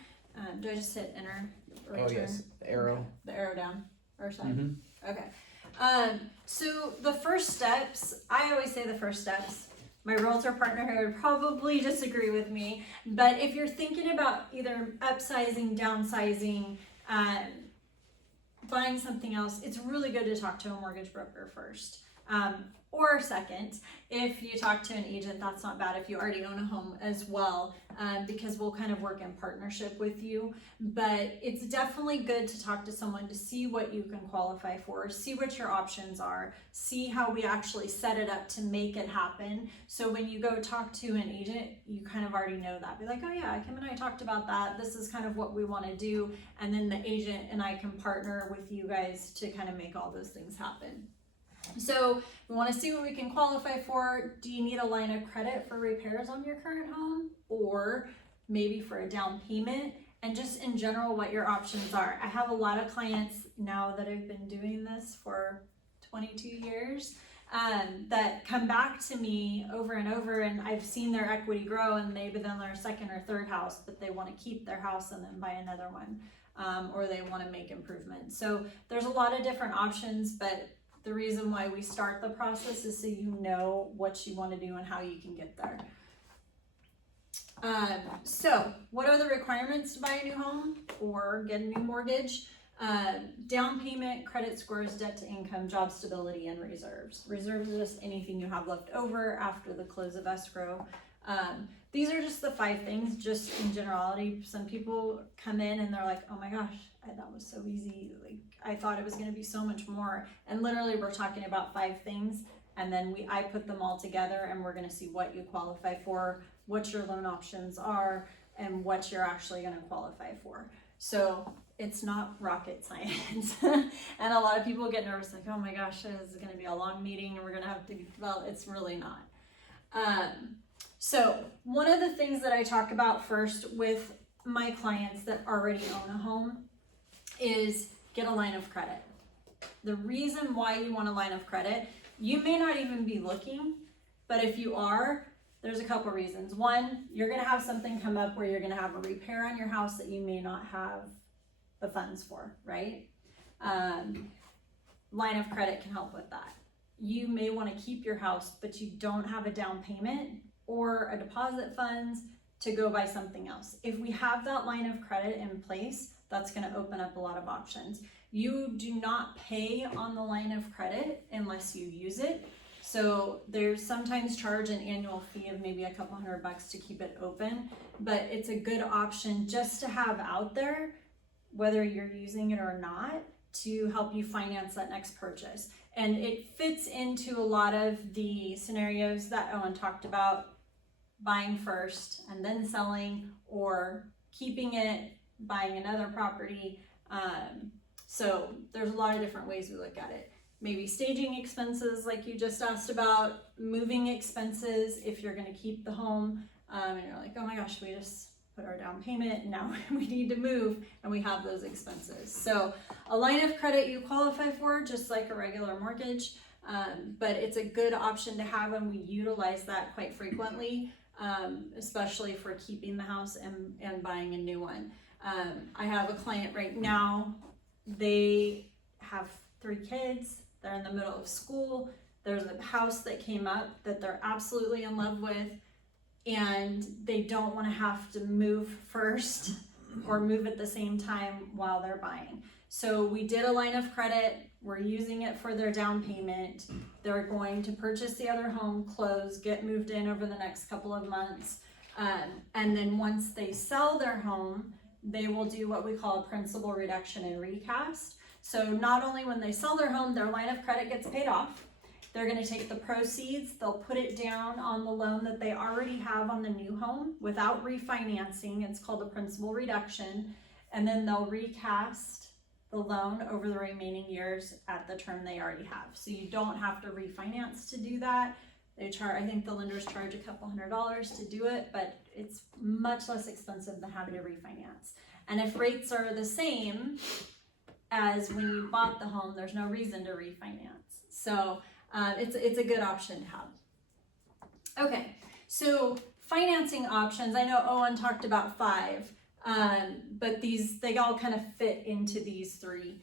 Do I just hit enter? Or Oh, return? yes, the arrow. Okay. The arrow down or side. Mm-hmm. Okay. So the first steps, I always say the first steps. My realtor partner here would probably disagree with me, but if you're thinking about either upsizing, downsizing, buying something else, it's really good to talk to a mortgage broker first. Or second, if you talk to an agent, that's not bad if you already own a home as well, because we'll kind of work in partnership with you. But it's definitely good to talk to someone to see what you can qualify for, see what your options are, see how we actually set it up to make it happen. So when you go talk to an agent, you kind of already know that. Be like, oh yeah, Kim and I talked about that. This is kind of what we want to do. And then the agent and I can partner with you guys to kind of make all those things happen. So we want to see what we can qualify for. Do you need a line of credit for repairs on your current home, or maybe for a down payment? And just in general, what your options are. I have a lot of clients now that have been doing this for 22 years that come back to me over and over, and I've seen their equity grow, and they've been on their second or third house, but they want to keep their house and then buy another one, or they want to make improvements. So there's a lot of different options, but the reason why we start the process is so you know what you want to do and how you can get there. So what are the requirements to buy a new home or get a new mortgage? Down payment, credit scores, debt to income, job stability, and reserves. Reserves is just anything you have left over after the close of escrow. These are just the 5 things, just in generality. Some people come in and they're like, oh my gosh, that was so easy. Like, I thought it was going to be so much more. And literally we're talking about 5 things, and then I put them all together, and we're going to see what you qualify for, what your loan options are, and what you're actually going to qualify for. So it's not rocket science. And a lot of people get nervous, like, oh my gosh, this is going to be a long meeting and we're going to have to, well, it's really not. So one of the things that I talk about first with my clients that already own a home is get a line of credit. The reason why you want a line of credit, you may not even be looking, but if you are, there's a couple reasons. One, you're gonna have something come up where you're gonna have a repair on your house that you may not have the funds for, right? Line of credit can help with that. You may wanna keep your house, but you don't have a down payment or a deposit funds to go buy something else. If we have that line of credit in place, that's gonna open up a lot of options. You do not pay on the line of credit unless you use it. So there's sometimes charge an annual fee of maybe a couple $100 to keep it open, but it's a good option just to have out there, whether you're using it or not, to help you finance that next purchase. And it fits into a lot of the scenarios that Owen talked about, buying first and then selling, or keeping it, buying another property. So there's a lot of different ways we look at it. Maybe staging expenses, like you just asked about, moving expenses if you're gonna keep the home, and you're like, oh my gosh, we just put our down payment and now we need to move, and we have those expenses. So a line of credit you qualify for just like a regular mortgage, but it's a good option to have, and we utilize that quite frequently, especially for keeping the house and buying a new one. I have a client right now, they have 3 kids, they're in the middle of school, there's a house that came up that they're absolutely in love with, and they don't want to have to move first or move at the same time while they're buying. So we did a line of credit, we're using it for their down payment, they're going to purchase the other home, close, get moved in over the next couple of months, and then once they sell their home, they will do what we call a principal reduction and recast. So not only when they sell their home, their line of credit gets paid off, they're gonna take the proceeds, they'll put it down on the loan that they already have on the new home without refinancing. It's called a principal reduction. And then they'll recast the loan over the remaining years at the term they already have. So you don't have to refinance to do that. They charge, I think the lenders charge a couple $100 to do it, but it's much less expensive than having to refinance. And if rates are the same as when you bought the home, there's no reason to refinance. So it's a good option to have. Okay, so financing options, I know Owen talked about 5, but they all kind of fit into these 3.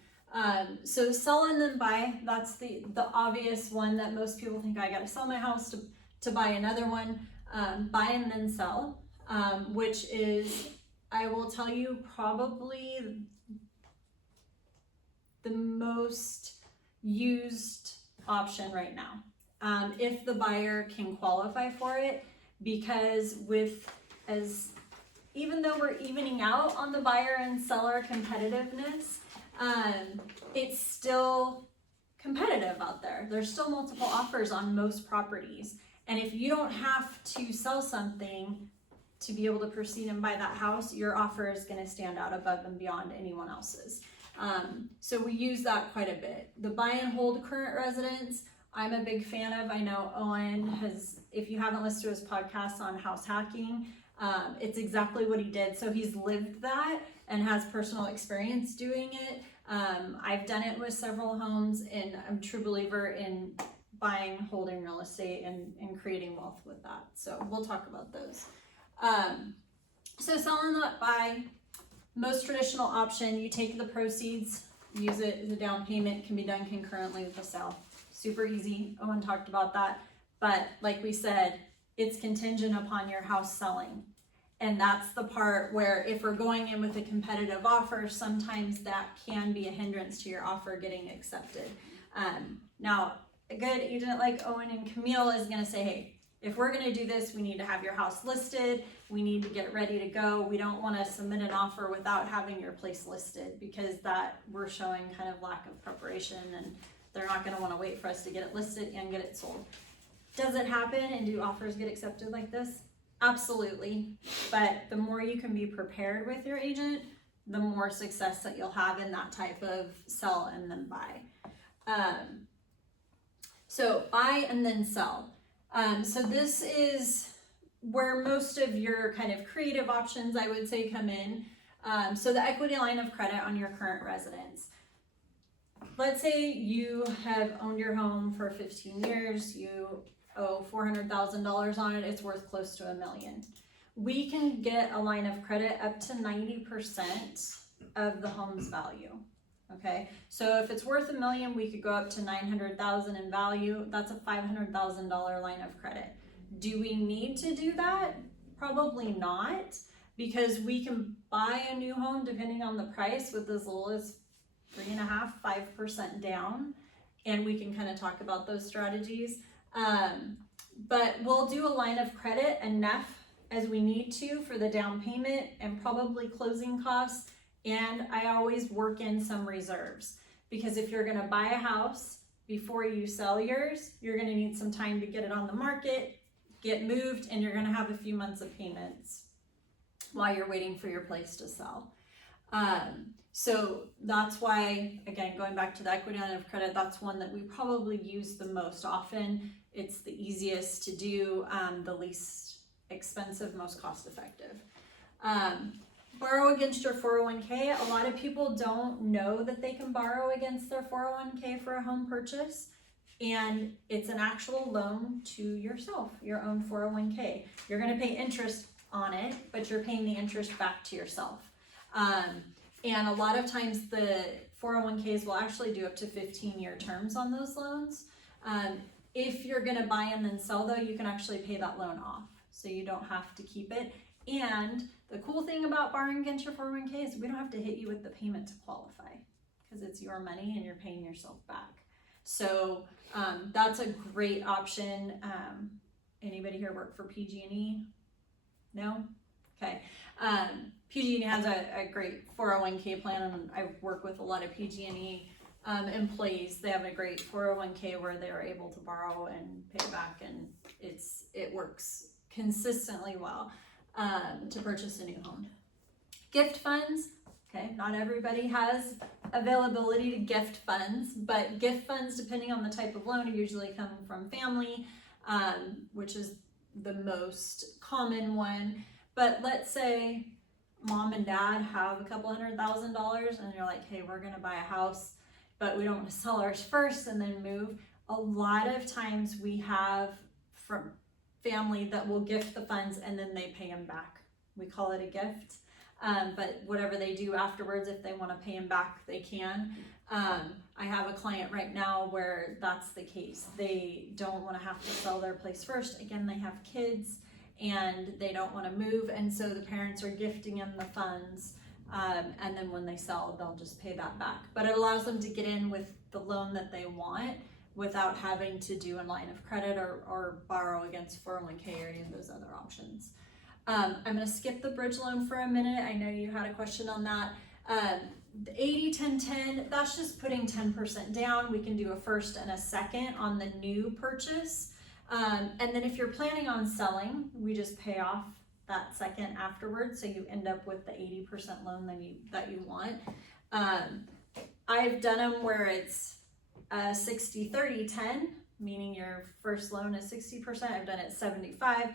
So sell and then buy, that's the obvious one that most people think, I gotta sell my house to buy another one. Buy and then sell, which is, I will tell you, probably the most used option right now. If the buyer can qualify for it, because even though we're evening out on the buyer and seller competitiveness, it's still competitive out there. There's still multiple offers on most properties. And if you don't have to sell something to be able to proceed and buy that house, your offer is going to stand out above and beyond anyone else's. So we use that quite a bit. The buy and hold current residents, I'm a big fan of. I know Owen has, if you haven't listened to his podcast on house hacking, it's exactly what he did. So he's lived that and has personal experience doing it. I've done it with several homes, and I'm a true believer in buying, holding real estate, and creating wealth with that. So we'll talk about those. So selling that by, most traditional option, you take the proceeds, use it as a down payment, can be done concurrently with the sale. Super easy. Owen talked about that. But like we said, it's contingent upon your house selling. And that's the part where if we're going in with a competitive offer, sometimes that can be a hindrance to your offer getting accepted. Now, a good agent like Owen and Camille is going to say, hey, if we're going to do this, we need to have your house listed. We need to get ready to go. We don't want to submit an offer without having your place listed, because that we're showing kind of lack of preparation, and they're not going to want to wait for us to get it listed and get it sold. Does it happen, and do offers get accepted like this? Absolutely. But the more you can be prepared with your agent, the more success that you'll have in that type of sell and then buy. So buy and then sell. So this is where most of your kind of creative options, I would say, come in. So the equity line of credit on your current residence. Let's say you have owned your home for 15 years, you owe $400,000 on it, it's worth close to $1 million. We can get a line of credit up to 90% of the home's value. Okay, so if it's worth $1 million, we could go up to $900,000 in value. That's a $500,000 line of credit. Do we need to do that? Probably not, because we can buy a new home depending on the price with as little as 3.5%, 5% down, and we can kind of talk about those strategies. But we'll do a line of credit enough as we need to for the down payment and probably closing costs. And I always work in some reserves, because if you're going to buy a house before you sell yours, you're going to need some time to get it on the market, get moved, and you're going to have a few months of payments while you're waiting for your place to sell. So that's why, again, going back to the equity line of credit, that's one that we probably use the most often. It's the easiest to do, the least expensive, most cost effective. Borrow against your 401k. A lot of people don't know that they can borrow against their 401k for a home purchase, and it's an actual loan to yourself, your own 401k. You're going to pay interest on it, but you're paying the interest back to yourself. And a lot of times the 401ks will actually do up to 15-year terms on those loans. If you're going to buy and then sell, though, you can actually pay that loan off, so you don't have to keep it. And the cool thing about borrowing against your 401k is we don't have to hit you with the payment to qualify, because it's your money and you're paying yourself back. So that's a great option. Anybody here work for PG&E? No? Okay. PG&E has a great 401k plan, and I work with a lot of PG&E employees. They have a great 401k where they are able to borrow and pay back, and it works consistently well to purchase a new home. Gift funds. Okay, not everybody has availability to gift funds, but gift funds, depending on the type of loan, usually come from family, which is the most common one. But let's say mom and dad have a couple $100,000 and you're like, hey, we're gonna buy a house, but we don't want to sell ours first and then move. A lot of times we have from family that will gift the funds and then they pay them back. We call it a gift. But whatever they do afterwards, if they want to pay them back, they can. I have a client right now where that's the case. They don't want to have to sell their place first. Again, they have kids and they don't want to move, and so the parents are gifting them the funds, and then when they sell, they'll just pay that back. But it allows them to get in with the loan that they want without having to do a line of credit or borrow against 401k or any of those other options. I'm gonna skip the bridge loan for a minute. I know you had a question on that. The 80-10-10, that's just putting 10% down. We can do a first and a second on the new purchase. And then if you're planning on selling, we just pay off that second afterwards, so you end up with the 80% loan that you want. I've done them where it's 60-30-10, meaning your first loan is 60%. I've done it 75.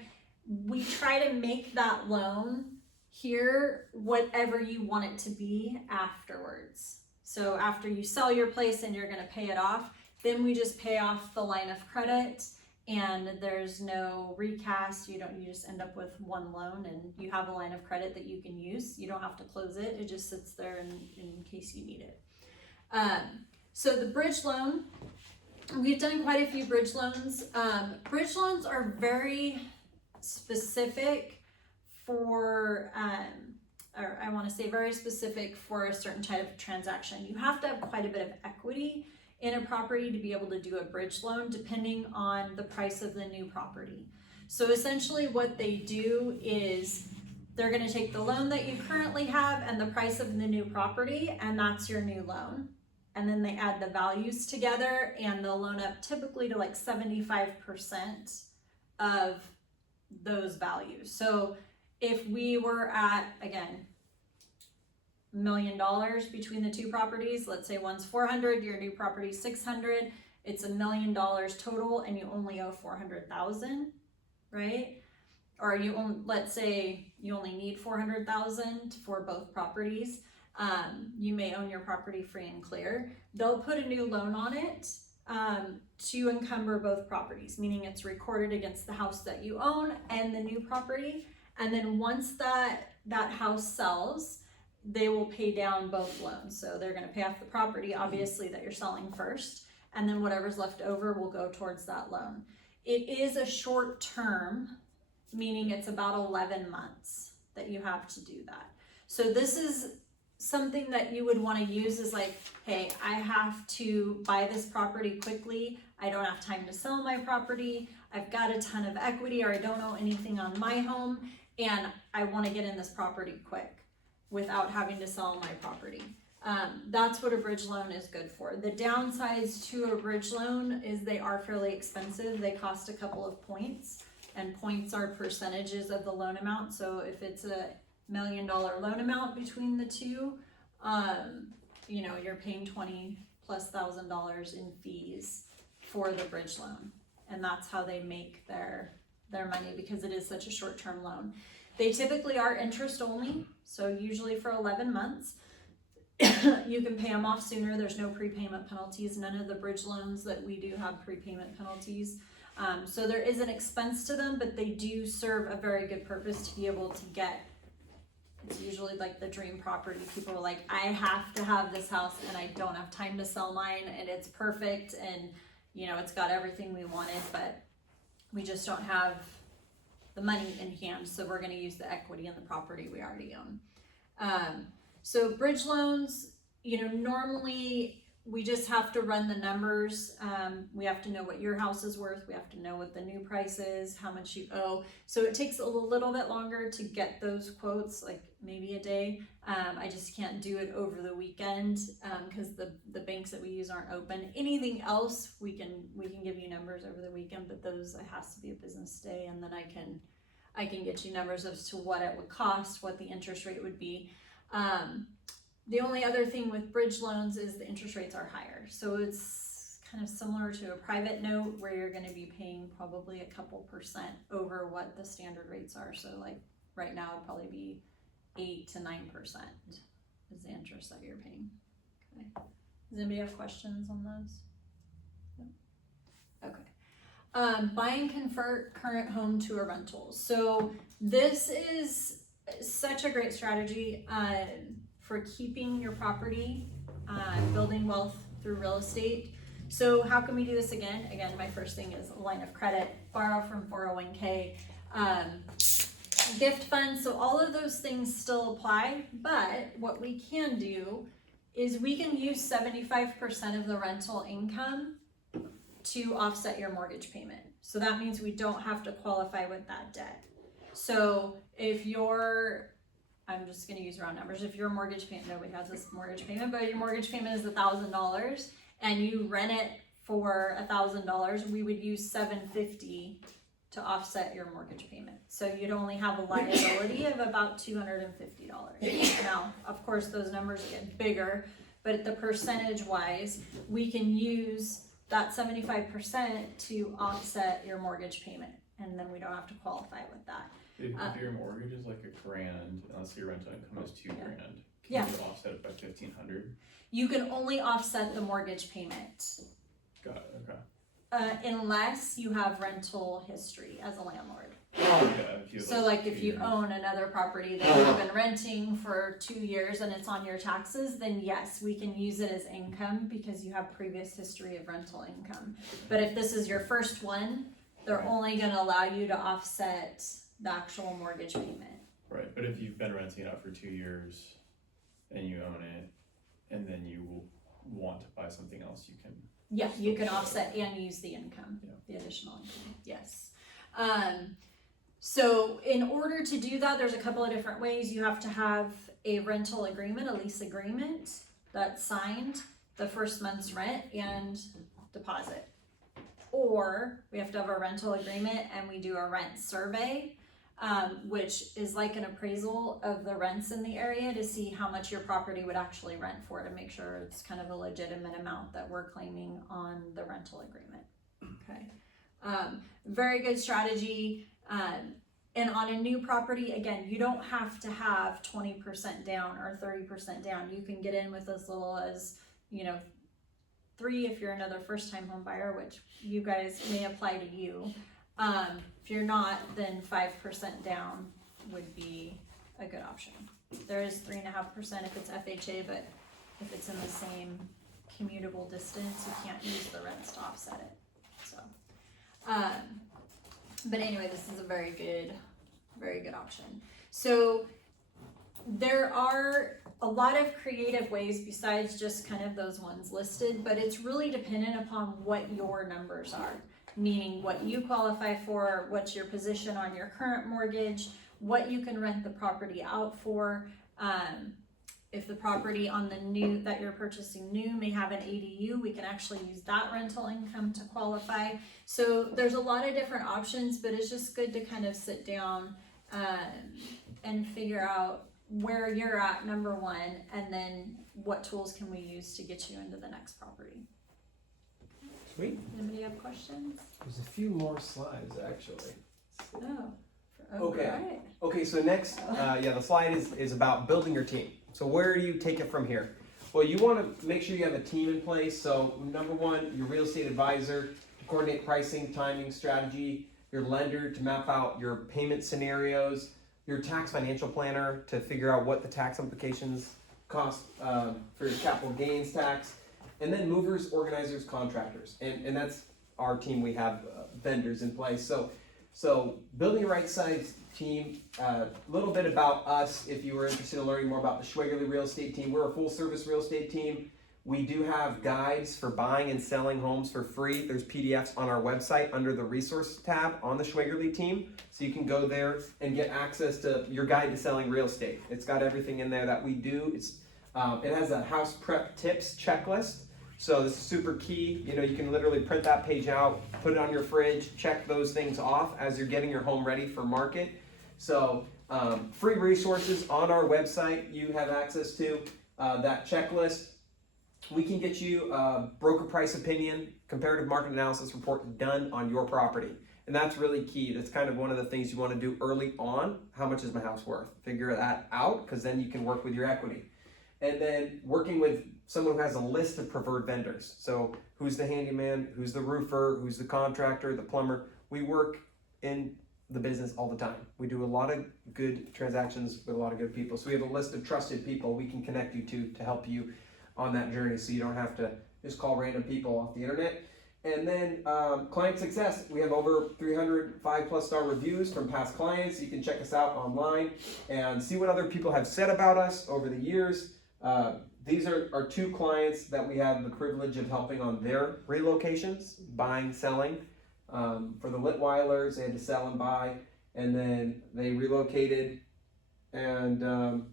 We try to make that loan here whatever you want it to be afterwards. So after you sell your place and you're gonna pay it off, then we just pay off the line of credit, and there's no recast. You just end up with one loan, and you have a line of credit that you can use. You don't have to close it. It just sits there in case you need it. So the bridge loan, we've done quite a few bridge loans. Bridge loans are very specific for, or I want to say very specific for a certain type of transaction. You have to have quite a bit of equity in a property to be able to do a bridge loan, depending on the price of the new property. So essentially what they do is they're going to take the loan that you currently have and the price of the new property, and that's your new loan. And then they add the values together, and they'll loan up typically to like 75% of those values. So if we were at, again, $1 million between the two properties, let's say one's 400, your new property 600, it's $1 million total, and you only owe 400,000, right? Or let's say you only need 400,000 for both properties. You may own your property free and clear. They'll put a new loan on it to encumber both properties, meaning it's recorded against the house that you own and the new property. And then once that house sells, they will pay down both loans. So they're going to pay off the property, obviously, that you're selling first, and then whatever's left over will go towards that loan. It is a short term, meaning it's about 11 months that you have to do that. So this is something that you would want to use is like, hey, I have to buy this property quickly. I don't have time to sell my property. I've got a ton of equity, or I don't owe anything on my home, and I want to get in this property quick without having to sell my property. That's what a bridge loan is good for. The downside to a bridge loan is they are fairly expensive. They cost a couple of points, and points are percentages of the loan amount. So if it's a $1 million loan amount between the two, you're paying $20,000+ in fees for the bridge loan. And that's how they make their money, because it is such a short-term loan. They typically are interest only, so usually for 11 months. You can pay them off sooner. There's no prepayment penalties. None of the bridge loans that we do have prepayment penalties. So there is an expense to them, but they do serve a very good purpose to be able to get, it's usually like the dream property. People are like, I have to have this house and I don't have time to sell mine, and it's perfect, and it's got everything we wanted, but we just don't have the money in hand, so we're going to use the equity in the property we already own. So bridge loans, normally we just have to run the numbers. We have to know what your house is worth. We have to know what the new price is, how much you owe. So it takes a little bit longer to get those quotes, like maybe a day. I just can't do it over the weekend because the banks that we use aren't open. Anything else, we can give you numbers over the weekend, but those, it has to be a business day, and then I can get you numbers as to what it would cost, what the interest rate would be. The only other thing with bridge loans is the interest rates are higher. So it's kind of similar to a private note where you're going to be paying probably a couple % over what the standard rates are. So like right now it'd probably be 8 to 9% is the interest that you're paying. Okay. Does anybody have questions on those? No? Okay. Buy and convert current home to a rental. So this is such a great strategy for keeping your property, building wealth through real estate. So how can we do this again? Again, my first thing is a line of credit, borrow from 401k, gift funds. So all of those things still apply, but what we can do is we can use 75% of the rental income to offset your mortgage payment. So that means we don't have to qualify with that debt. So if I'm just gonna use round numbers, if your mortgage payment, nobody has this mortgage payment, but your mortgage payment is $1,000 and you rent it for $1,000, we would use $750 to offset your mortgage payment. So you'd only have a liability of about $250. Now, of course, those numbers get bigger, but the percentage wise, we can use that 75% to offset your mortgage payment, and then we don't have to qualify with that. If your mortgage is like $1,000, unless your rental income is $2,000, can Yeah. you offset it by $1,500? You can only offset the mortgage payment Got it, okay. unless you have rental history as a landlord. Yeah, if you have, So like if 2 you years. own another property that you've been renting for 2 years and it's on your taxes, then yes, we can use it as income because you have previous history of rental income. But if this is your first one, they're Right. only gonna allow you to offset the actual mortgage payment. Right, but if you've been renting it out for 2 years and you own it, and then you want to buy something else, you can. Yeah, you can offset and use the income, Yeah. the additional income, yes. So in order to do that, there's a couple of different ways. You have to have a rental agreement, a lease agreement that's signed, the first month's rent and deposit. Or we have to have a rental agreement and we do a rent survey, which is like an appraisal of the rents in the area to see how much your property would actually rent for, to make sure it's kind of a legitimate amount that we're claiming on the rental agreement. Okay, very good strategy. And on a new property, again, you don't have to have 20% down or 30% down. You can get in with as little as, 3 if you're another first-time home buyer, which you guys may apply to you. If you're not, then 5% down would be a good option. There is 3.5% if it's FHA, but if it's in the same commutable distance, you can't use the rents to offset it. So, but anyway, this is a very good option. So there are a lot of creative ways besides just kind of those ones listed, but it's really dependent upon what your numbers are. Meaning what you qualify for, what's your position on your current mortgage, what you can rent the property out for. If the property on the new that you're purchasing new may have an ADU, we can actually use that rental income to qualify. So there's a lot of different options, but it's just good to kind of sit down and figure out where you're at, number one, and then what tools can we use to get you into the next property. Sweet. Anybody have questions? There's a few more slides actually. Oh, Okay. right. Okay, so next, the slide is about building your team. So where do you take it from here? Well, you want to make sure you have a team in place. So number one, your real estate advisor to coordinate pricing, timing, strategy, your lender to map out your payment scenarios, your tax financial planner to figure out what the tax implications cost for your capital gains tax, and then movers, organizers, contractors. And that's our team. We have vendors in place. So building a right-sized team, a little bit about us if you were interested in learning more about the Schwegerly Real Estate Team. We're a full-service real estate team. We do have guides for buying and selling homes for free. There's PDFs on our website under the resource tab on the Schwegerly team. So you can go there and get access to your guide to selling real estate. It's got everything in there that we do. It has a house prep tips checklist. So this is super key. You can literally print that page out, put it on your fridge, check those things off as you're getting your home ready for market. So free resources on our website you have access to, that checklist. We can get you a broker price opinion, comparative market analysis report done on your property. And that's really key. That's kind of one of the things you want to do early on. How much is my house worth? Figure that out, because then you can work with your equity. And then working with someone who has a list of preferred vendors. So who's the handyman, who's the roofer, who's the contractor, the plumber. We work in the business all the time. We do a lot of good transactions with a lot of good people. So we have a list of trusted people we can connect you to help you on that journey, so you don't have to just call random people off the internet. And then client success. We have over 300 5+ star reviews from past clients. You can check us out online and see what other people have said about us over the years. These are two clients that we have the privilege of helping on their relocations, buying, selling. For the Litweilers, they had to sell and buy, and then they relocated, and and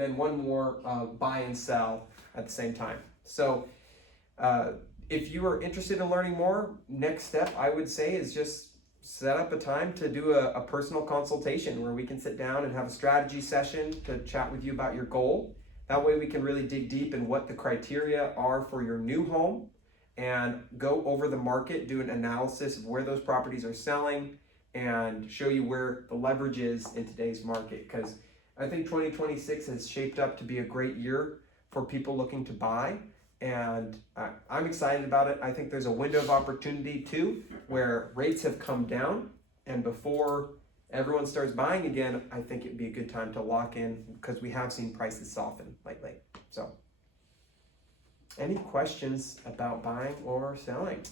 then one more buy and sell at the same time. So if you are interested in learning more, next step I would say is just set up a time to do a personal consultation where we can sit down and have a strategy session to chat with you about your goal. That way we can really dig deep in what the criteria are for your new home and go over the market, do an analysis of where those properties are selling, and show you where the leverage is in today's market. Because I think 2026 has shaped up to be a great year for people looking to buy, and I'm excited about it. I think there's a window of opportunity too, where rates have come down, and before everyone starts buying again, I think it'd be a good time to lock in because we have seen prices soften lately. So, any questions about buying or selling?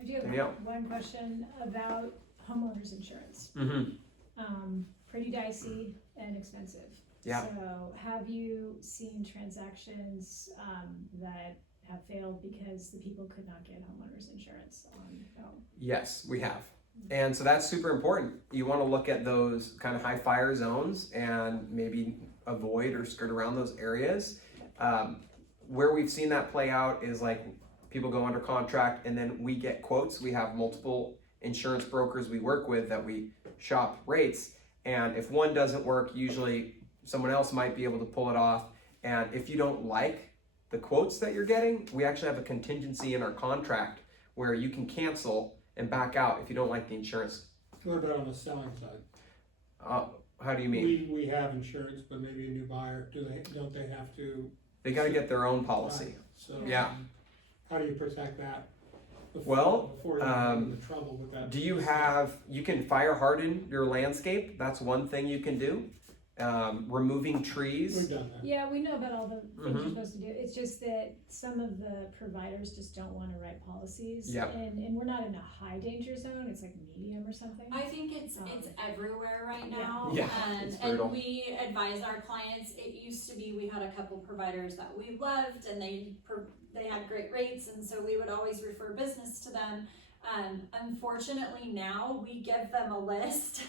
I do have Danielle. one question about homeowners insurance. Mm-hmm. Pretty dicey and expensive. Yeah. So have you seen transactions that have failed because the people could not get homeowners insurance on their home? Yes, we have. And so that's super important. You want to look at those kind of high fire zones and maybe avoid or skirt around those areas. Where we've seen that play out is like people go under contract and then we get quotes. We have multiple insurance brokers we work with that we shop rates. And if one doesn't work, usually someone else might be able to pull it off. And if you don't like the quotes that you're getting, we actually have a contingency in our contract where you can cancel and back out if you don't like the insurance. What about on the selling side? How do you mean? We have insurance, but maybe a new buyer, don't they have to? They got to get their own policy. So, Yeah. How do you protect that? Well, Before you get into trouble with that. Do you can fire harden your landscape. That's one thing you can do. Removing trees. We've done that. Yeah, we know about all the things Mhm. you're supposed to do. It's just that some of the providers just don't want to write policies. Yep. And we're not in a high danger zone, it's like medium or something. I think it's everywhere right now. Yeah, it's brutal. And we advise our clients, it used to be we had a couple providers that we loved and they had great rates, and so we would always refer business to them. Unfortunately now we give them a list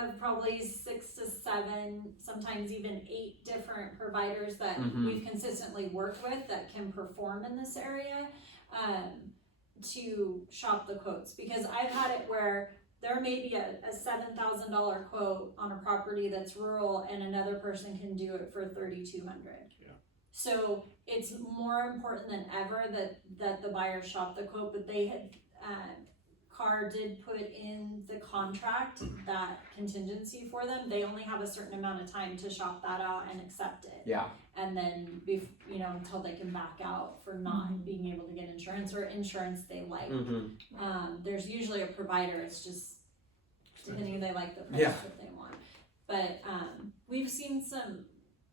of probably 6 to 7, sometimes even 8 different providers that we've consistently worked with that can perform in this area, to shop the quotes. Because I've had it where there may be a $7,000 quote on a property that's rural and another person can do it for $3,200. Yeah. So it's more important than ever that the buyer shop the quote, but they had, CAR did put in the contract that contingency for them. They only have a certain amount of time to shop that out and accept it. Yeah. And then, until they can back out for not being able to get insurance or insurance they like. There's usually a provider, it's just depending if they like the price that they want. But we've seen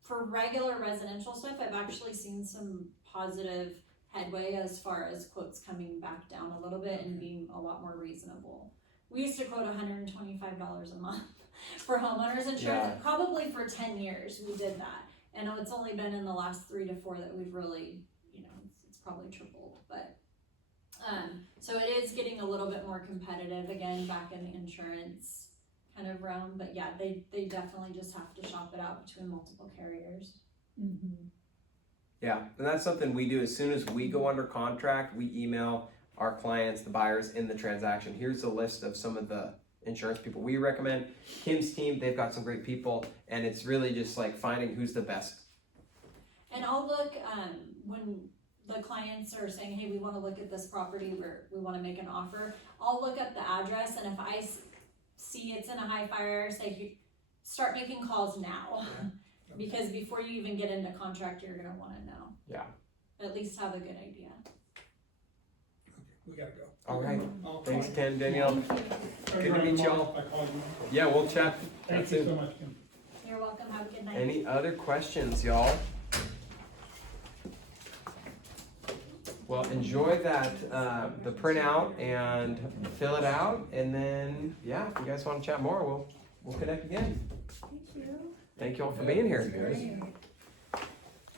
for regular residential stuff, I've actually seen some positive headway as far as quotes coming back down a little bit and being a lot more reasonable. We used to quote $125 a month for homeowners insurance. Yeah. Probably for 10 years we did that. And it's only been in the last 3 to 4 that we've really, it's probably tripled. But so it is getting a little bit more competitive again back in the insurance kind of realm. But yeah, they definitely just have to shop it out between multiple carriers. Yeah, and that's something we do. As soon as we go under contract, we email our clients, the buyers in the transaction. Here's a list of some of the insurance people we recommend. Kim's team, they've got some great people, and it's really just like finding who's the best. And I'll look, when the clients are saying, hey, we want to look at this property where we want to make an offer, I'll look up the address, and if I see it's in a high fire, say, start making calls now. Because before you even get into contract, you're going to want to know. Yeah. At least have a good idea. We gotta go. All right. I'll Thanks, call Ken, Danielle. you. Good to meet y'all. I call you. Yeah, we'll chat. Thank you so much, Kim. You're welcome. Have a good night. Any other questions, y'all? Well, enjoy that, the printout, and fill it out, and then, if you guys want to chat more, we'll connect again. Thank you. Thank you all for being here. Guys.